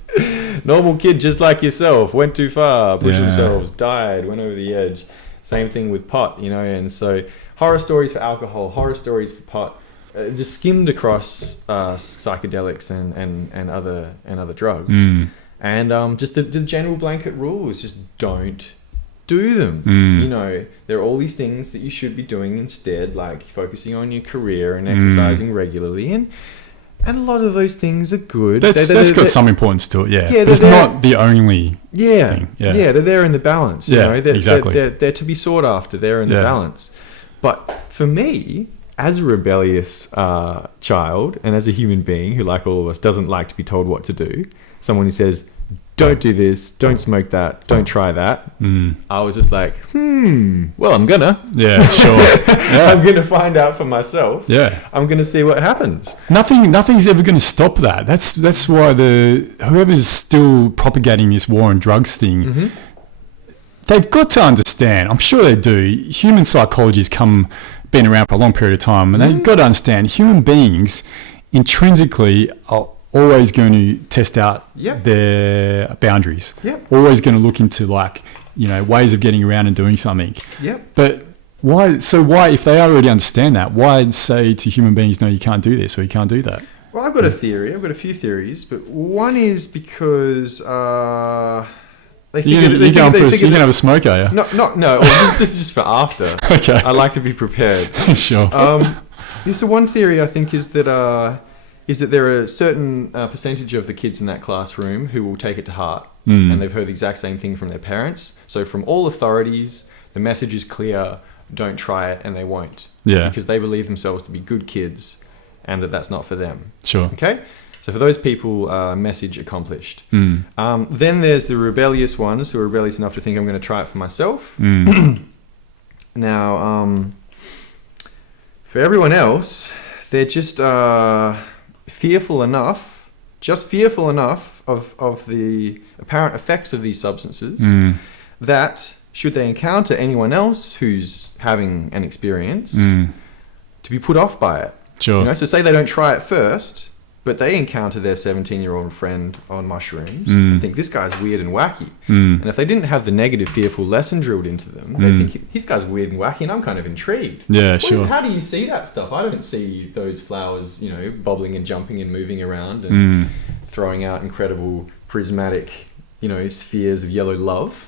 normal kid just like yourself, went too far, pushed themselves, died, went over the edge. Same thing with pot, and so horror stories for alcohol, horror stories for pot. Just skimmed across psychedelics and other drugs. And just the general blanket rule is just don't do them. There are all these things that you should be doing instead, like focusing on your career and exercising regularly, and a lot of those things are good. That's got some importance to it. It's not the only thing. They're there in the balance. Exactly. They're to be sought after. They're in the balance. But for me, as a rebellious child and as a human being who, like all of us, doesn't like to be told what to do, someone who says, don't do this, don't smoke that, don't try that. I was just like, well, I'm gonna. Yeah, sure. Yeah. I'm gonna find out for myself. Yeah. I'm gonna see what happens. Nothing's ever gonna stop that. That's why whoever's still propagating this war on drugs thing, they've got to understand. I'm sure they do. Human psychology's been around for a long period of time, and they've got to understand human beings intrinsically are always going to test out their boundaries. Always going to look into ways of getting around and doing something. But why? So why, if they already understand that, why say to human beings, no, you can't do this or you can't do that? Well, I've got a theory. I've got a few theories, but one is because you can have a smoke, are you? No. Well, this is just for after. Okay. I like to be prepared. Sure. So one theory I think is that there are a certain percentage of the kids in that classroom who will take it to heart, and they've heard the exact same thing from their parents. So from all authorities, the message is clear: don't try it, and they won't. Yeah. Because they believe themselves to be good kids, and that's not for them. Sure. Okay. So for those people, message accomplished. Then there's the rebellious ones who are rebellious enough to think I'm going to try it for myself. Now, for everyone else, they're just fearful enough of the apparent effects of these substances that should they encounter anyone else who's having an experience, to be put off by it. Sure. So say they don't try it first, but they encounter their 17-year-old friend on mushrooms and think this guy's weird and wacky. And if they didn't have the negative, fearful lesson drilled into them, they think this guy's weird and wacky, and I'm kind of intrigued. Yeah, sure. How do you see that stuff? I don't see those flowers, bobbling and jumping and moving around and throwing out incredible prismatic, spheres of yellow love.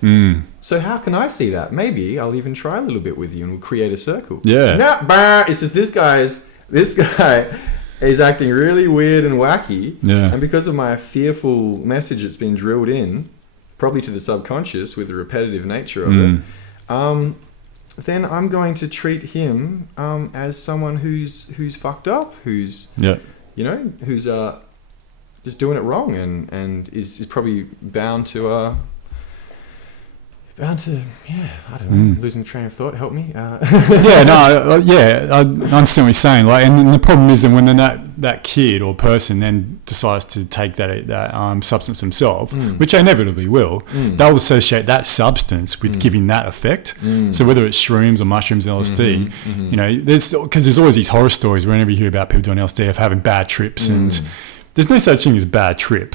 So how can I see that? Maybe I'll even try a little bit with you and we'll create a circle. Yeah. No, it says this guy is acting really weird and wacky. Yeah. And because of my fearful message that's been drilled in, probably to the subconscious with the repetitive nature of it, then I'm going to treat him as someone who's fucked up, who's just doing it wrong and is probably bound to I don't know, losing the train of thought. Help me. I understand what you're saying. And the problem is that when that kid or person then decides to take that substance themselves, which they inevitably will, they'll associate that substance with giving that effect. So whether it's shrooms or mushrooms and LSD, there's always these horror stories whenever you hear about people doing LSD of having bad trips, and there's no such thing as bad trip.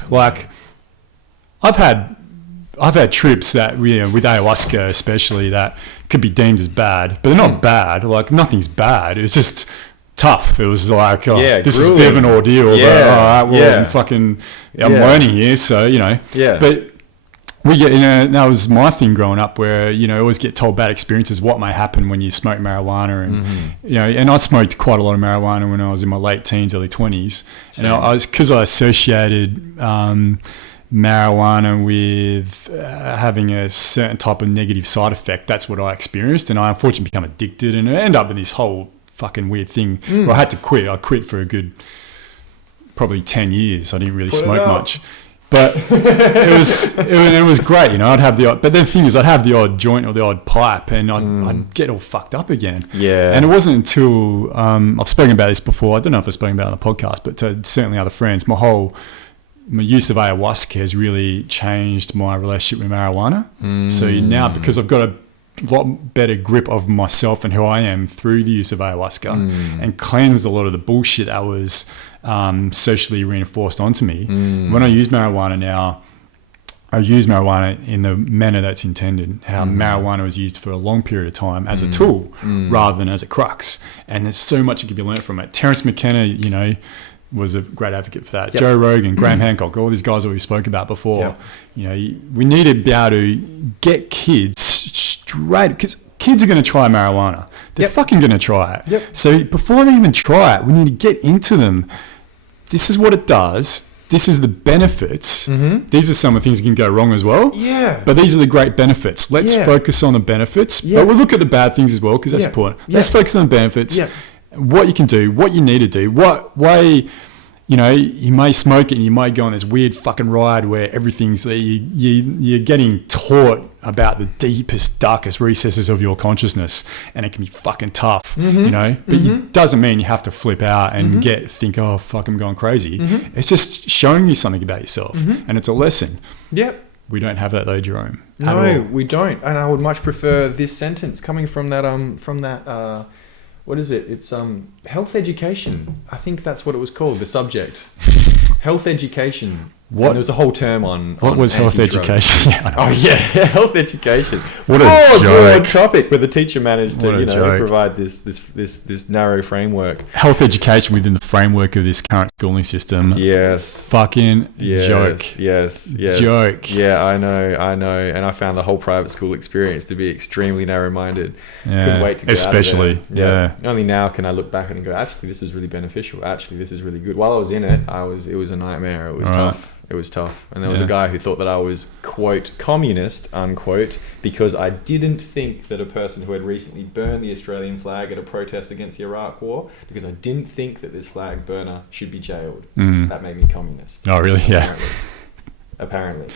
I've had trips that with ayahuasca especially that could be deemed as bad, but they're not bad. Nothing's bad. It's just tough. It was like, this is a bit of an ordeal. I'm learning here, so But we get, that was my thing growing up, where I always get told bad experiences, what may happen when you smoke marijuana, and and I smoked quite a lot of marijuana when I was in my late teens, early 20s, and I associated marijuana with having a certain type of negative side effect. That's what I experienced, and I unfortunately become addicted, and I ended up in this whole fucking weird thing where I had to quit. I quit for a good probably 10 years. I didn't really smoke much, but it was great. I'd have but the thing is, I'd have the odd joint or the odd pipe, and I'd get all fucked up again. And it wasn't until I've spoken about this before. I don't know if I've spoken about it on the podcast, but to certainly other friends, my use of ayahuasca has really changed my relationship with marijuana. So now, because I've got a lot better grip of myself and who I am through the use of ayahuasca, and cleansed a lot of the bullshit that was socially reinforced onto me. When I use marijuana now, I use marijuana in the manner that's intended, how marijuana was used for a long period of time as a tool rather than as a crux. And there's so much that can be learned from it. Terence McKenna, was a great advocate for that. Joe Rogan, Graham Hancock, all these guys that we spoke about before. We need to be able to get kids straight, because kids are going to try marijuana. They're fucking going to try it. So before they even try it, we need to get into them. This is what it does. This is the benefits. These are some of the things that can go wrong as well. But these are the great benefits. Let's focus on the benefits. But we'll look at the bad things as well, because that's important. Let's focus on the benefits. what you can do, what you need to do, what way. You know, you may smoke it and you might go on this weird fucking ride where everything's you're getting taught about the deepest, darkest recesses of your consciousness, and it can be fucking tough, you know. But it doesn't mean you have to flip out and think, oh fuck, I'm going crazy. It's just showing you something about yourself, and it's a lesson. Yep. We don't have that though, Jerome. No, we don't. And I would much prefer this sentence coming from that what is it? It's health education. I think that's what it was called, the subject. Health education. What? And there was a whole term on what was health education? Health education. What a joke. Broad topic, where the teacher managed to provide this narrow framework. Health education within the framework of this current schooling system. Yes. Fucking joke. Yes. Joke. Yeah, I know. And I found the whole private school experience to be extremely narrow-minded. Yeah. Couldn't wait to get especially out of there. Yeah. Only now can I look back and go, actually, this is really beneficial. Actually, this is really good. While I was in it, it was a nightmare. It was tough. It was tough. And there was a guy who thought that I was, quote, communist, unquote, because I didn't think that a person who had recently burned the Australian flag at a protest against the Iraq War, because I didn't think that this flag burner should be jailed. That made me communist. Oh, really? Yeah. Apparently.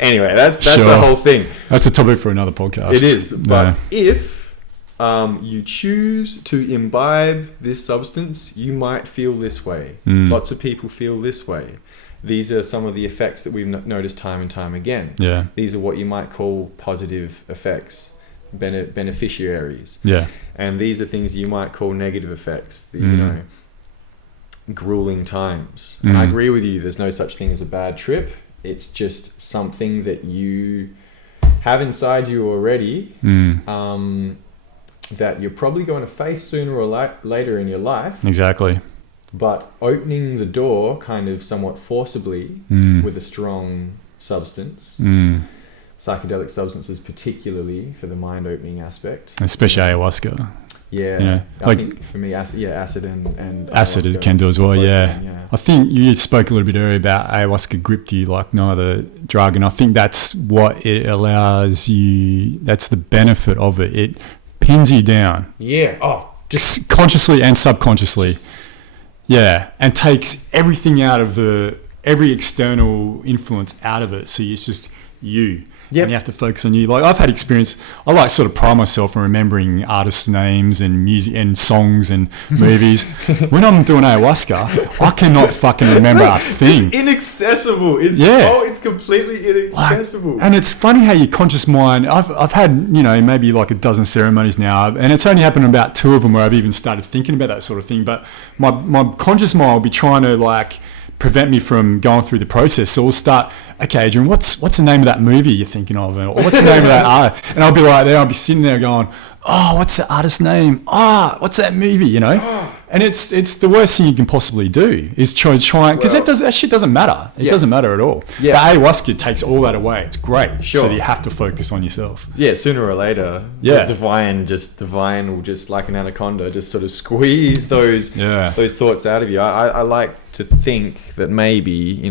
Anyway, that's the whole thing. That's a topic for another podcast. It is. But if you choose to imbibe this substance, you might feel this way. Lots of people feel this way. These are some of the effects that we've noticed time and time again. Yeah. These are what you might call positive effects, beneficiaries. Yeah. And these are things you might call negative effects, you know, grueling times. And I agree with you, there's no such thing as a bad trip. It's just something that you have inside you already, that you're probably going to face sooner or later in your life. Exactly. But opening the door kind of somewhat forcibly with a strong substance, psychedelic substances particularly for the mind-opening aspect. Especially ayahuasca. Yeah. I think for me, acid and acid it can do as well, yeah. I think you spoke a little bit earlier about ayahuasca gripped you like no other drug, and I think that's what it allows you, that's the benefit of it. It pins you down. Yeah. Oh, just consciously and subconsciously. Yeah, and takes everything out of every external influence out of it. So it's just you. Yep. And you have to focus on you. Like I've had experience, I like sort of pride myself in remembering artists' names and music and songs and movies. When I'm doing ayahuasca, I cannot fucking remember a thing. It's inaccessible. It's completely inaccessible. And it's funny how your conscious mind, I've had, maybe like a dozen ceremonies now, and it's only happened about 2 of them where I've even started thinking about that sort of thing. But my conscious mind will be trying to like prevent me from going through the process. So we'll start, okay, Adrian, what's the name of that movie you're thinking of? Or what's the name of that art? And I'll be like there, I'll be sitting there going, oh, what's the artist's name? What's that movie, And it's the worst thing you can possibly do is try because that shit doesn't matter. It doesn't matter at all. Yeah. But ayahuasca takes all that away. It's great. Sure. So you have to focus on yourself. Yeah, sooner or later, the divine will just like an anaconda just sort of squeeze those thoughts out of you. I like to think that maybe,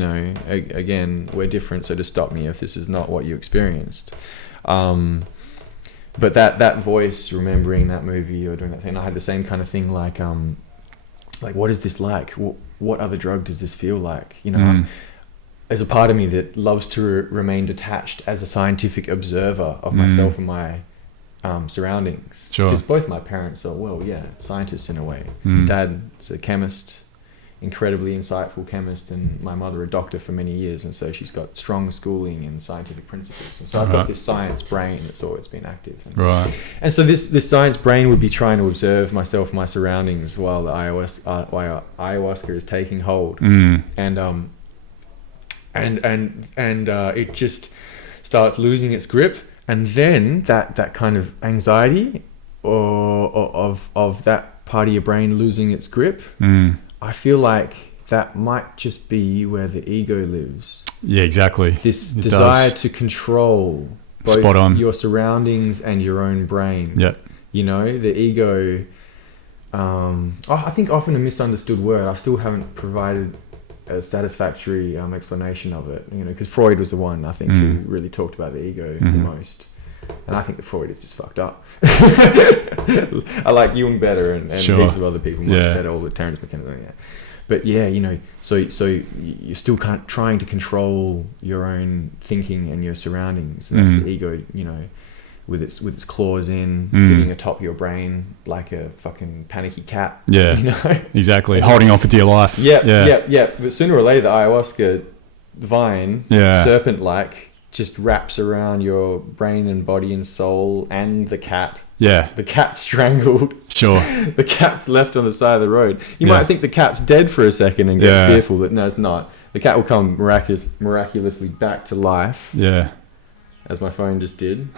again, we're different, so to stop me if this is not what you experienced. But that voice remembering that movie or doing that thing, I had the same kind of thing like what is this like? What other drug does this feel like? There's a part of me that loves to remain detached as a scientific observer of myself and my surroundings. Sure. Because both my parents are, scientists in a way. Dad's a chemist, incredibly insightful chemist, and my mother a doctor for many years, and so she's got strong schooling in scientific principles, and so I've got this science brain that's always been active, and so this science brain would be trying to observe myself and my surroundings while the ayahuasca is taking hold, and it just starts losing its grip, and then that kind of anxiety or of that part of your brain losing its grip, I feel like that might just be where the ego lives. Yeah, exactly. This desire to control both your surroundings and your own brain. Yep. The ego, I think often a misunderstood word. I still haven't provided a satisfactory explanation of it, because Freud was the one, I think, who really talked about the ego the most. And I think that Freud is just fucked up. I like Jung better and heaps of other people much better, all the Terence McKenna. Yeah. But yeah, you know, so you're still trying to control your own thinking and your surroundings. And that's the ego, you know, with its claws in, sitting atop your brain like a fucking panicky cat. Yeah, you know, exactly. Holding on for dear life. Yeah. But sooner or later, the ayahuasca vine, serpent-like, just wraps around your brain and body and soul and the cat. Yeah. The cat's strangled. Sure. The cat's left on the side of the road. You might think the cat's dead for a second and get fearful that no, it's not. The cat will come miraculously back to life. Yeah. As my phone just did.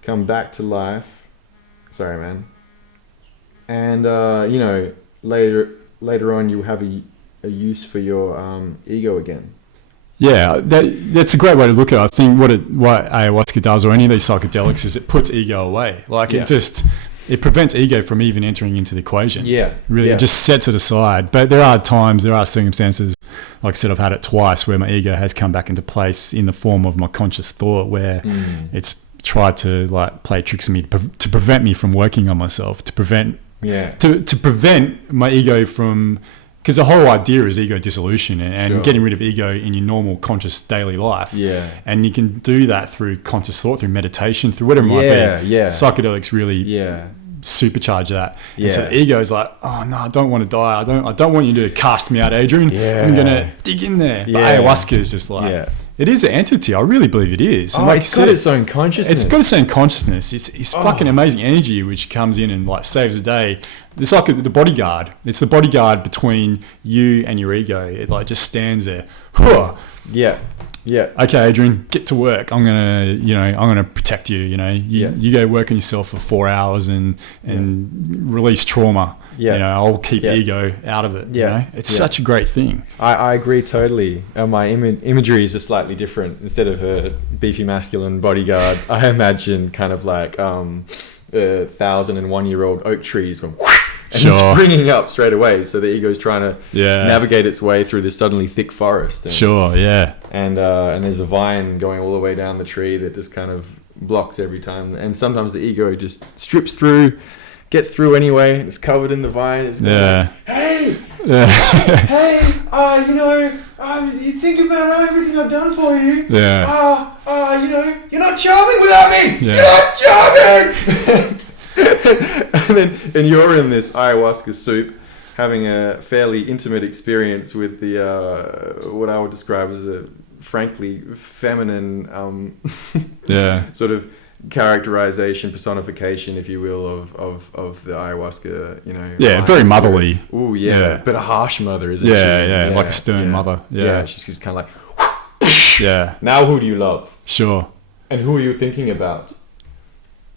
Come back to life. Sorry, man. And, you know, later on you'll have a use for your ego again. Yeah, that's a great way to look at it. I think what ayahuasca does, or any of these psychedelics, is it puts ego away. Like it prevents ego from even entering into the equation. Yeah, really, it just sets it aside. But there are circumstances, like I said, I've had it twice where my ego has come back into place in the form of my conscious thought, where it's tried to like play tricks on me to prevent me from working on myself, to prevent my ego from. Because the whole idea is ego dissolution and getting rid of ego in your normal conscious daily life. Yeah. And you can do that through conscious thought, through meditation, through whatever it might be. Yeah. Psychedelics really supercharge that. Yeah. And so the ego is like, oh no, I don't want to die. I don't want you to cast me out, Adrian. Yeah. I'm gonna dig in there. But ayahuasca is just like it is an entity. I really believe it is. Oh, it's got its own consciousness. It's got its own consciousness. It's fucking amazing energy which comes in and like saves the day. It's like the bodyguard. It's the bodyguard between you and your ego. It like just stands there. Yeah. Yeah. Okay, Adrian, get to work. I'm gonna protect you. You know, you go work on yourself for 4 hours and release trauma. Yeah. You know, I'll keep ego out of it. Yeah. You know? It's such a great thing. I agree totally. My imagery is just slightly different. Instead of a beefy masculine bodyguard, I imagine kind of like 1,001-year-old oak trees going and springing up straight away. So the ego's trying to navigate its way through this suddenly thick forest. And, And there's the vine going all the way down the tree that just kind of blocks every time. And sometimes the ego just strips through, gets through anyway. It's covered in the vine. It's like, hey, you know, you think about everything I've done for you. Yeah. You know, you're not charming without me. Yeah. You're not charming. and you're in this ayahuasca soup, having a fairly intimate experience with the what I would describe as a frankly feminine sort of characterization, personification, if you will, of the ayahuasca, you know. Yeah, very motherly. Ooh, yeah, but a harsh mother, isn't she? Yeah, like a stern mother. Yeah, she's just kind of like, now who do you love? Sure. And who are you thinking about?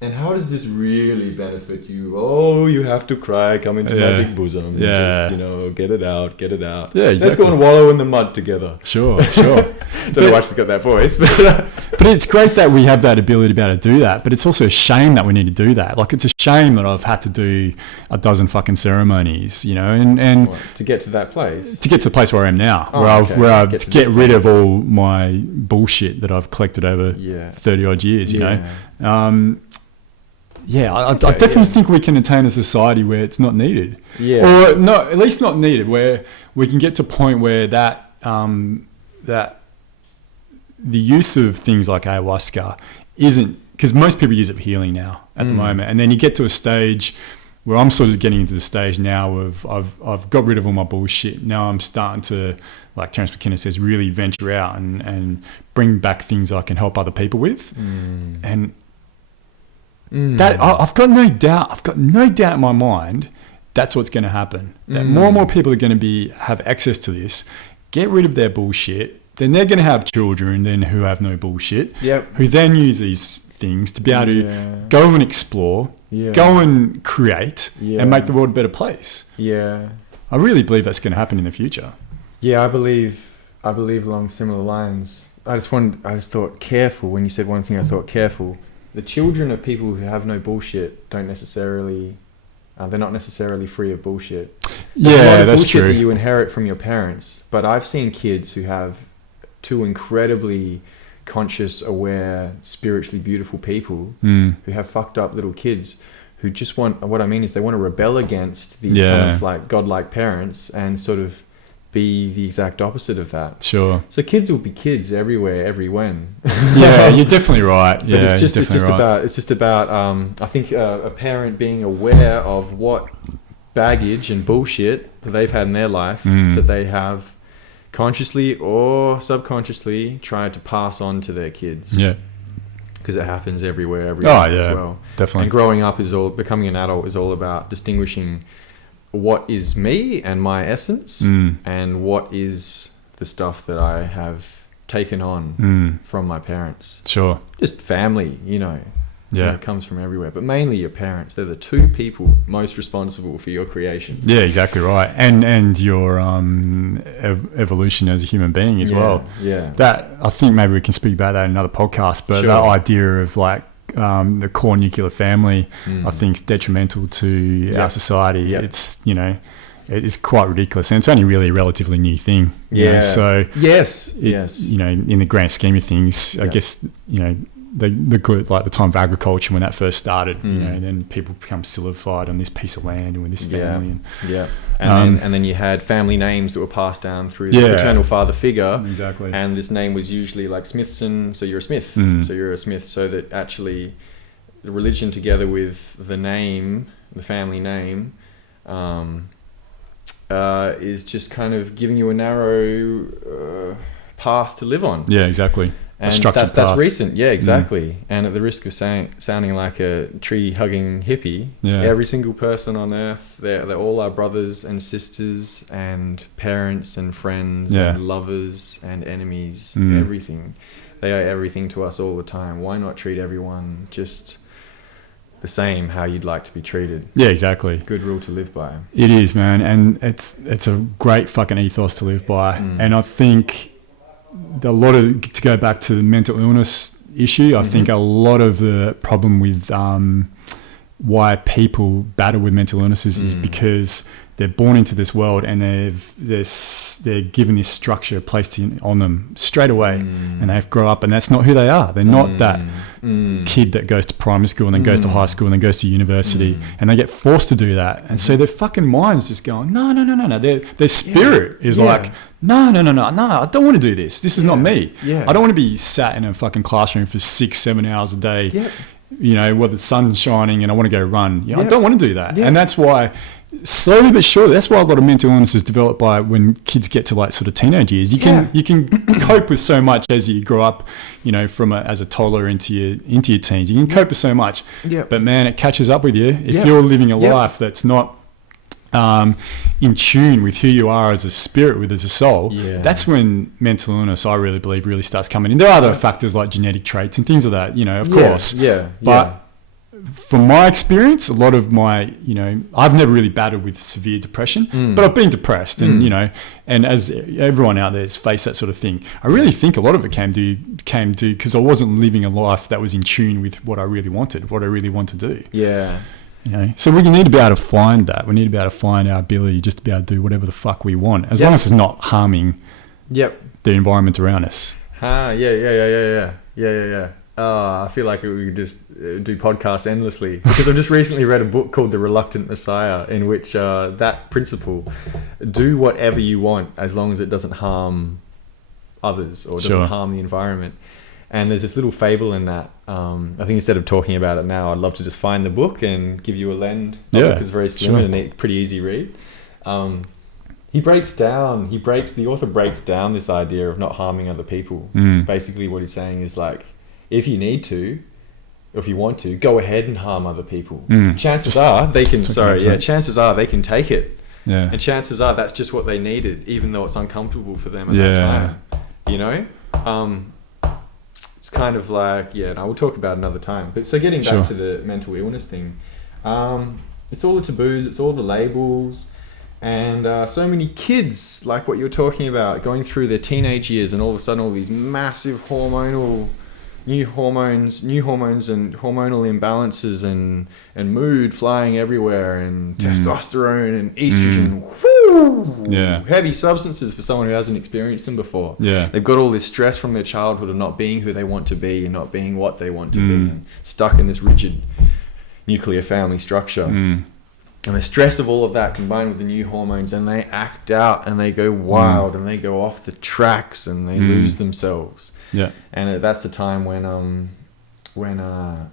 And how does this really benefit you? Oh, you have to cry, come into my big bosom. Yeah. Just, you know, get it out. Yeah, exactly. Let's go and wallow in the mud together. Sure. Don't know why she's got that voice. But it's great that we have that ability to be able to do that. But it's also a shame that we need to do that. Like, it's a shame that I've had to do a dozen fucking ceremonies, you know, and to get to that place. To get to the place where I am now, where I've to get rid of all my bullshit that I've collected over 30 odd years, you know. I definitely think we can attain a society where it's not needed. Yeah. Or no, at least not needed, where we can get to a point where that that the use of things like ayahuasca isn't, because most people use it for healing now at the moment. And then you get to a stage where I'm sort of getting into the stage now of I've got rid of all my bullshit. Now I'm starting to, like Terence McKenna says, really venture out and bring back things I can help other people with. And that I've got no doubt in my mind that's what's going to happen. That more and more people are going to have access to this, get rid of their bullshit. Then they're going to have children then who have no bullshit, who then use these things to be able to go and explore, go and create, and make the world a better place. Yeah, I really believe that's going to happen in the future. Yeah, I believe along similar lines. I just thought careful when you said one thing. I thought careful. The children of people who have no bullshit don't necessarily, they're not necessarily free of bullshit. There's that's true. That you inherit from your parents, but I've seen kids who have two incredibly conscious, aware, spiritually beautiful people who have fucked up little kids who just want, what I mean is they want to rebel against these kind of like godlike parents and sort of be the exact opposite of that. Sure. So kids will be kids everywhere, every when. Yeah, you're definitely right. But Yeah, it's just about I think a parent being aware of what baggage and bullshit that they've had in their life that they have consciously or subconsciously tried to pass on to their kids. Yeah. Because it happens everywhere as well. Definitely. And growing up becoming an adult is all about distinguishing what is me and my essence and what is the stuff that I have taken on from my parents. Sure. Just family, Yeah. It comes from everywhere, but mainly your parents. They're the two people most responsible for your creation. Yeah, exactly right. And your evolution as a human being as well. Yeah. That, I think maybe we can speak about that in another podcast, but that idea of like the core nuclear family, I think is detrimental to our society. Yep. It's, it is quite ridiculous, and it's only really a relatively new thing. So yes, in the grand scheme of things, I guess, the good, like the time of agriculture when that first started, then people become solidified on this piece of land and with this family. And then you had family names that were passed down through the paternal father figure. Exactly. And this name was usually like Smithson, so you're a Smith. So you're a Smith, so that actually the religion together with the name, the family name, is just kind of giving you a narrow path to live on. Yeah, exactly. And that's recent. Yeah, exactly. And at the risk of sounding like a tree-hugging hippie, every single person on earth, they're all our brothers and sisters and parents and friends and lovers and enemies, everything. They are everything to us all the time. Why not treat everyone just the same, how you'd like to be treated? Yeah, exactly. Good rule to live by. It is, man. And it's a great fucking ethos to live by. And I think to go back to the mental illness issue, I think a lot of the problem with why people battle with mental illnesses is because they're born into this world and they're given this structure placed on them straight away, and they grow up and that's not who they are. They're not that kid that goes to primary school and then goes to high school and then goes to university, and they get forced to do that, and so their fucking mind's just going no. Their spirit is like no, I don't want to do this. This is not me. I don't want to be sat in a fucking classroom for 6-7 hours a day, where the sun's shining and I want to go run. I don't want to do that. And that's why slowly but surely, that's why a lot of mental illness is developed by when kids get to like sort of teenage years. You can cope with so much as you grow up, as a toddler into your teens. You can cope with so much, but man, it catches up with you if you're living a life that's not in tune with who you are as a spirit, as a soul. That's when mental illness, I really believe, really starts coming in. There are other factors like genetic traits and things like that, of course. But from my experience, a lot of my, I've never really battled with severe depression, but I've been depressed, and and as everyone out there has faced that sort of thing, I really think a lot of it came to because I wasn't living a life that was in tune with what I really wanted, what I really want to do. So we need to be able to find that. We need to be able to find our ability just to be able to do whatever the fuck we want, as long as it's not harming the environment around us. Yeah. I feel like we could just do podcasts endlessly, because I've just recently read a book called The Reluctant Messiah, in which that principle, do whatever you want as long as it doesn't harm others or doesn't harm the environment. And there's this little fable in that. I think instead of talking about it now, I'd love to just find the book and give you a lend. The book is very slim and a pretty easy read. The author breaks down this idea of not harming other people. Basically what he's saying is like, if you need to, or if you want to, go ahead and harm other people. Chances are they can take it. And chances are that's just what they needed, even though it's uncomfortable for them at that time. It's kind of like, we'll talk about it another time. But so getting back to the mental illness thing, it's all the taboos, it's all the labels, and so many kids, like what you're talking about, going through their teenage years, and all of a sudden all these massive new hormones and hormonal imbalances and mood flying everywhere, and testosterone and estrogen, heavy substances for someone who hasn't experienced them before. Yeah. They've got all this stress from their childhood of not being who they want to be and not being what they want to be, and stuck in this rigid nuclear family structure. And the stress of all of that combined with the new hormones, and they act out and they go wild and they go off the tracks and they lose themselves. Yeah. And that's the time when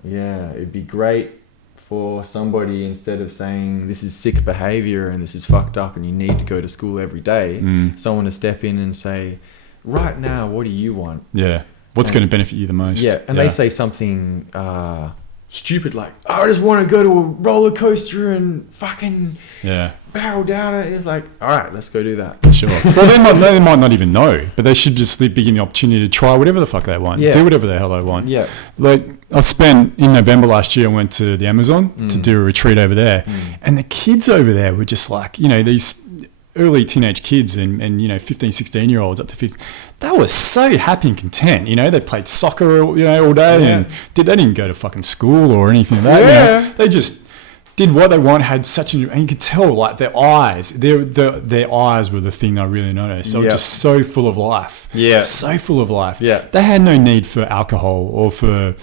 it'd be great for somebody, instead of saying this is sick behavior and this is fucked up and you need to go to school every day, someone to step in and say, right now, what do you want? Yeah. What's going to benefit you the most? Yeah. And they say something stupid like, I just want to go to a roller coaster and fucking barrel down it. It's like, all right, let's go do that. Sure. Well, they might not even know, but they should just be given the opportunity to try whatever the fuck they want. Yeah. Do whatever the hell they want. Yeah. Like, in November last year, I went to the Amazon to do a retreat over there, and the kids over there were just like, these early teenage kids and 15, 16-year-olds up to 15, they were so happy and content. They played soccer, all day, and they didn't go to fucking school or anything like that. Yeah. They just did what they want, had and you could tell, like, their eyes were the thing I really noticed. They were just so full of life. Yeah. So full of life. Yeah. They had no need for alcohol or for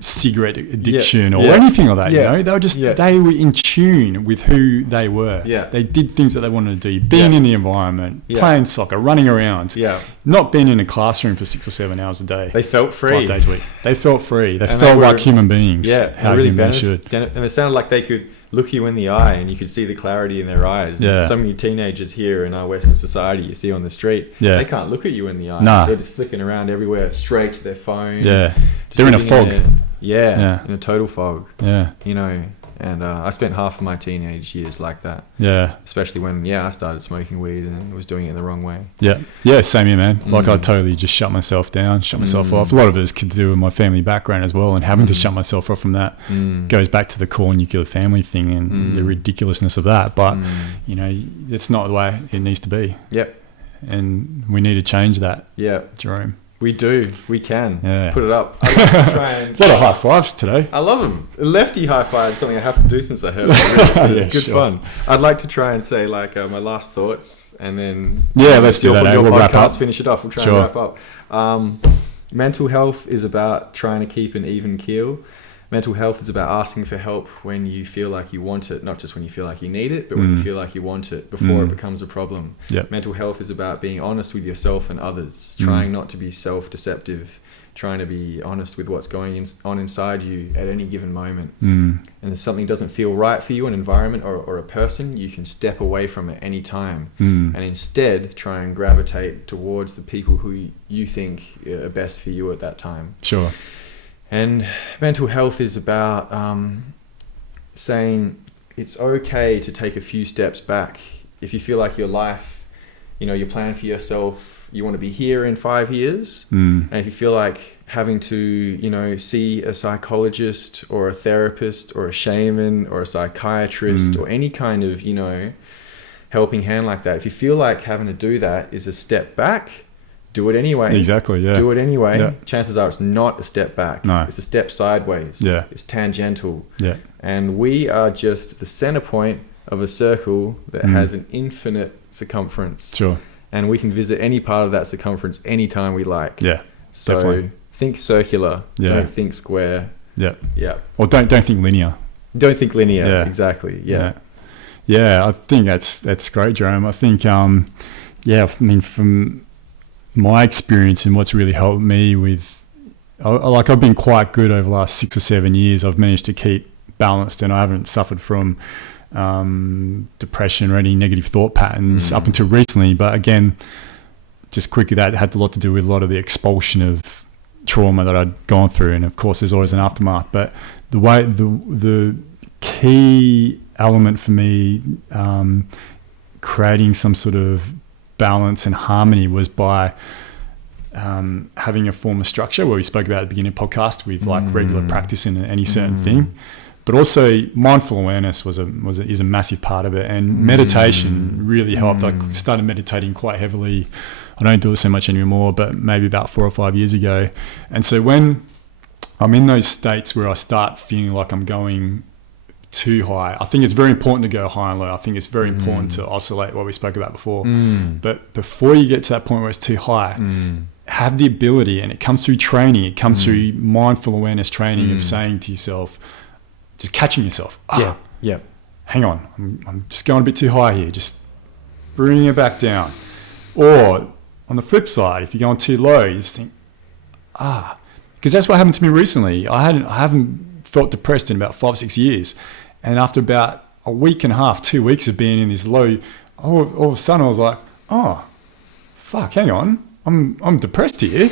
cigarette addiction or anything like that. They were just they were in tune with who they were. They did things that they wanted to do, being in the environment, playing soccer, running around, not being in a classroom for 6 or 7 hours a day. They felt free 5 days a week. They felt free. They felt like human beings. How really human should. And it sounded like they could look you in the eye and you could see the clarity in their eyes. And so many teenagers here in our Western society you see on the street, they can't look at you in the eye. Nah. They're just flicking around everywhere, straight to their phone. They're in a fog. In a total fog. And I spent half of my teenage years like that. Especially when I started smoking weed and was doing it the wrong way. Same here, man. Like, I totally just shut myself down, shut myself off. A lot of it could do with my family background as well, and having to shut myself off from that goes back to the core nuclear family thing and the ridiculousness of that. But it's not the way it needs to be. And we need to change that. Jerome. We do. We can. Put it up. I'd like to try and a lot of high fives today. I love them. Lefty high five is something I have to do since I heard it. It's good fun. I'd like to try and say my last thoughts and then let's do that. We'll wrap up. Finish it off. We'll try and wrap up. Mental health is about trying to keep an even keel. Mental health is about asking for help when you feel like you want it, not just when you feel like you need it, but when you feel like you want it before it becomes a problem. Mental health is about being honest with yourself and others, trying not to be self-deceptive, trying to be honest with what's going on inside you at any given moment. And if something doesn't feel right for you, an environment or a person, you can step away from it any time and instead try and gravitate towards the people who you think are best for you at that time. Sure. And mental health is about saying it's okay to take a few steps back. If you feel like your life, your plan for yourself, you want to be here in 5 years. And if you feel like having to, see a psychologist or a therapist or a shaman or a psychiatrist or any kind of, helping hand like that, if you feel like having to do that is a step back, do it anyway. Exactly, Do it anyway. Chances are it's not a step back. No. It's a step sideways. It's tangential. And we are just the center point of a circle that has an infinite circumference. Sure. And we can visit any part of that circumference anytime we like. So definitely. Think circular. Don't think square. Or don't think linear. Don't think linear. Exactly. I think that's great, Jerome. I think from my experience and what's really helped me with, I've been quite good over the last 6 or 7 years. I've managed to keep balanced and I haven't suffered from depression or any negative thought patterns up until recently. But again, just quickly, that had a lot to do with a lot of the expulsion of trauma that I'd gone through. And of course, there's always an aftermath. But the key element for me, creating some sort of balance and harmony, was by having a form of structure, where we spoke about at the beginning of the podcast, with like regular practice in any certain thing, but also mindful awareness is a massive part of it, and meditation really helped. I started meditating quite heavily. I don't do it so much anymore, but maybe about 4 or 5 years ago. And so when I'm in those states where I start feeling like I'm going too high. I think it's very important to go high and low. I think it's very important to oscillate, what we spoke about before. But before you get to that point where it's too high, have the ability, and it comes through training, it comes through mindful awareness training of saying to yourself, just catching yourself, hang on, I'm just going a bit too high here, just bring it back down. Or on the flip side, if you're going too low, you just think, because that's what happened to me recently. I haven't felt depressed in about 5 or 6 years, and after about a week and a half, 2 weeks of being in this low, all of a sudden I was like, oh fuck, hang on, I'm depressed here.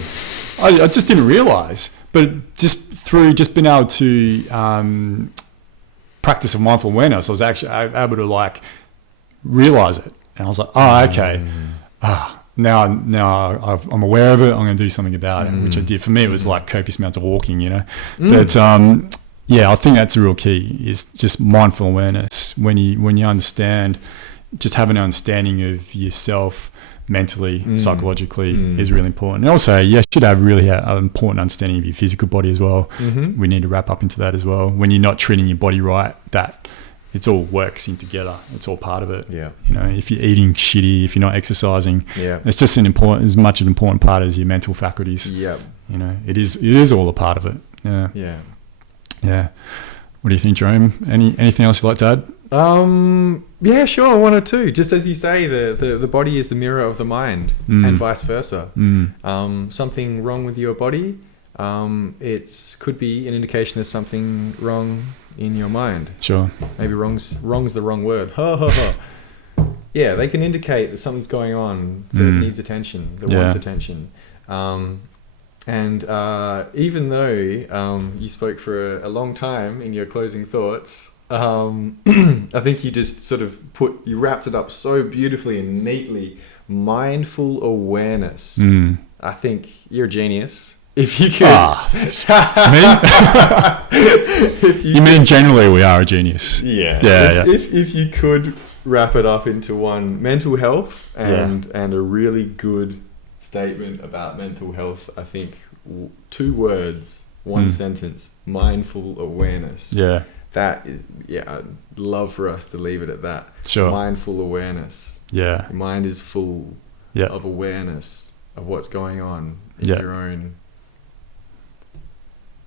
I just didn't realize, but just through being able to practice of mindful awareness, I was actually able to like realize it, and I was like, oh, okay, now I'm aware of it. I'm going to do something about it, which I did. For me, it was like copious amounts of walking, you know. But I think that's a real key, is just mindful awareness. When you understand, just have an understanding of yourself mentally, psychologically, is really important. And also, you should have really an important understanding of your physical body as well. We need to wrap up into that as well. When you're not treating your body right, that it's all works in together. It's all part of it. Yeah. You know, if you're eating shitty, if you're not exercising, it's just as much an important part as your mental faculties. Yeah. You know, it is all a part of it. Yeah. Yeah. Yeah. What do you think, Jerome? Anything else you'd like to add? Yeah, sure. One or two. Just as you say, the body is the mirror of the mind, and vice versa. Something wrong with your body, it could be an indication there's something wrong in your mind. Sure. Maybe wrong's the wrong word. Yeah, they can indicate that something's going on that needs attention, that wants attention. And even though you spoke for a long time in your closing thoughts, I think you just sort of you wrapped it up so beautifully and neatly. Mindful awareness. I think you're a genius. If you could... me? You mean generally we are a genius? Yeah. If you could wrap it up into one, mental health and a really good statement about mental health, I think 2 words, 1 sentence, mindful awareness. Yeah. That is, I'd love for us to leave it at that. Sure. Mindful awareness. Yeah. Your mind is full of awareness of what's going on in your own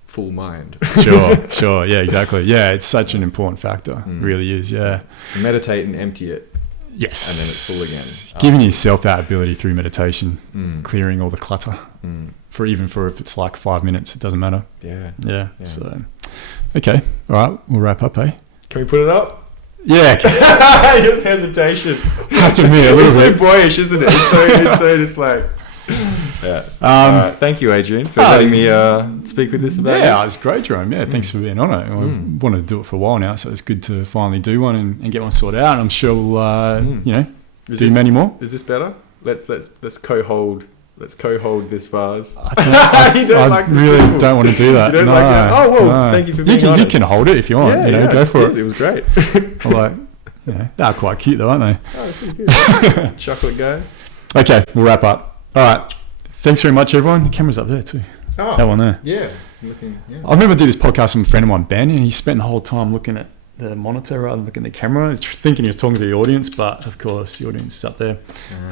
full mind. Sure. Yeah, exactly. Yeah, it's such an important factor. It really is, yeah. Meditate and empty it. Yes. And then it's full again. Giving yourself that ability through meditation, clearing all the clutter, for if it's like 5 minutes, it doesn't matter. Yeah. So, okay. All right. We'll wrap up, eh? Can we put it up? Yeah. Just hesitation. Have to admit, a little bit. It's so boyish, isn't it? It's so just like... Yeah. Thank you, Adrian, for letting me speak with this about it. Yeah, it's great, Jerome. Yeah, thanks for being on it. I've wanted to do it for a while now, so it's good to finally do one and get one sorted out. And I'm sure we'll, do many more. Is this better? Let's co-hold. Let's co-hold this vase. I really don't want to do that. You don't like that? Oh well, thank you for being honest. You can hold it if you want. Go for it. It was great. They're quite cute though, aren't they? Oh, pretty good. Chocolate guys. Okay, we'll wrap up. All right. Thanks very much, everyone. The camera's up there too. Oh, that one there. Yeah. I remember I did this podcast with a friend of mine, Ben, and he spent the whole time looking at the monitor rather than looking at the camera, thinking he was talking to the audience, but of course the audience is up there.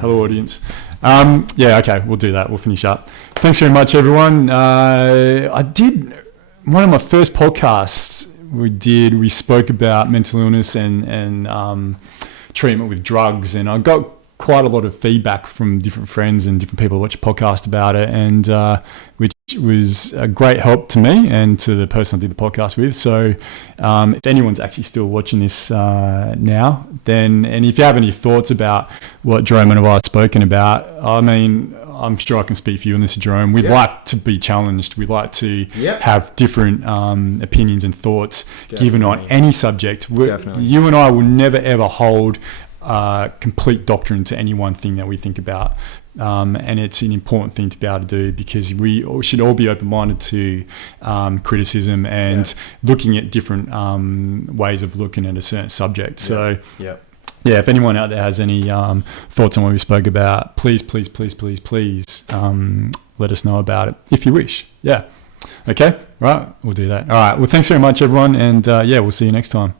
Hello, audience. Okay, we'll do that. We'll finish up. Thanks very much, everyone. I did one of my first podcasts. We spoke about mental illness and treatment with drugs, and I got quite a lot of feedback from different friends and different people who watch a podcast about it, and which was a great help to me and to the person I did the podcast with. So if anyone's actually still watching this now, and if you have any thoughts about what Jerome and I have spoken about, I mean, I'm sure I can speak for you on this, Jerome. We'd like to be challenged. We'd like to have different opinions and thoughts given on any subject. You and I will never ever hold complete doctrine to any one thing that we think about, and it's an important thing to be able to do, because we should all be open-minded to criticism and looking at different ways of looking at a certain subject. So if anyone out there has any thoughts on what we spoke about, please let us know about it if you wish. Okay, right, we'll do that. All right, well, thanks very much, everyone, and we'll see you next time.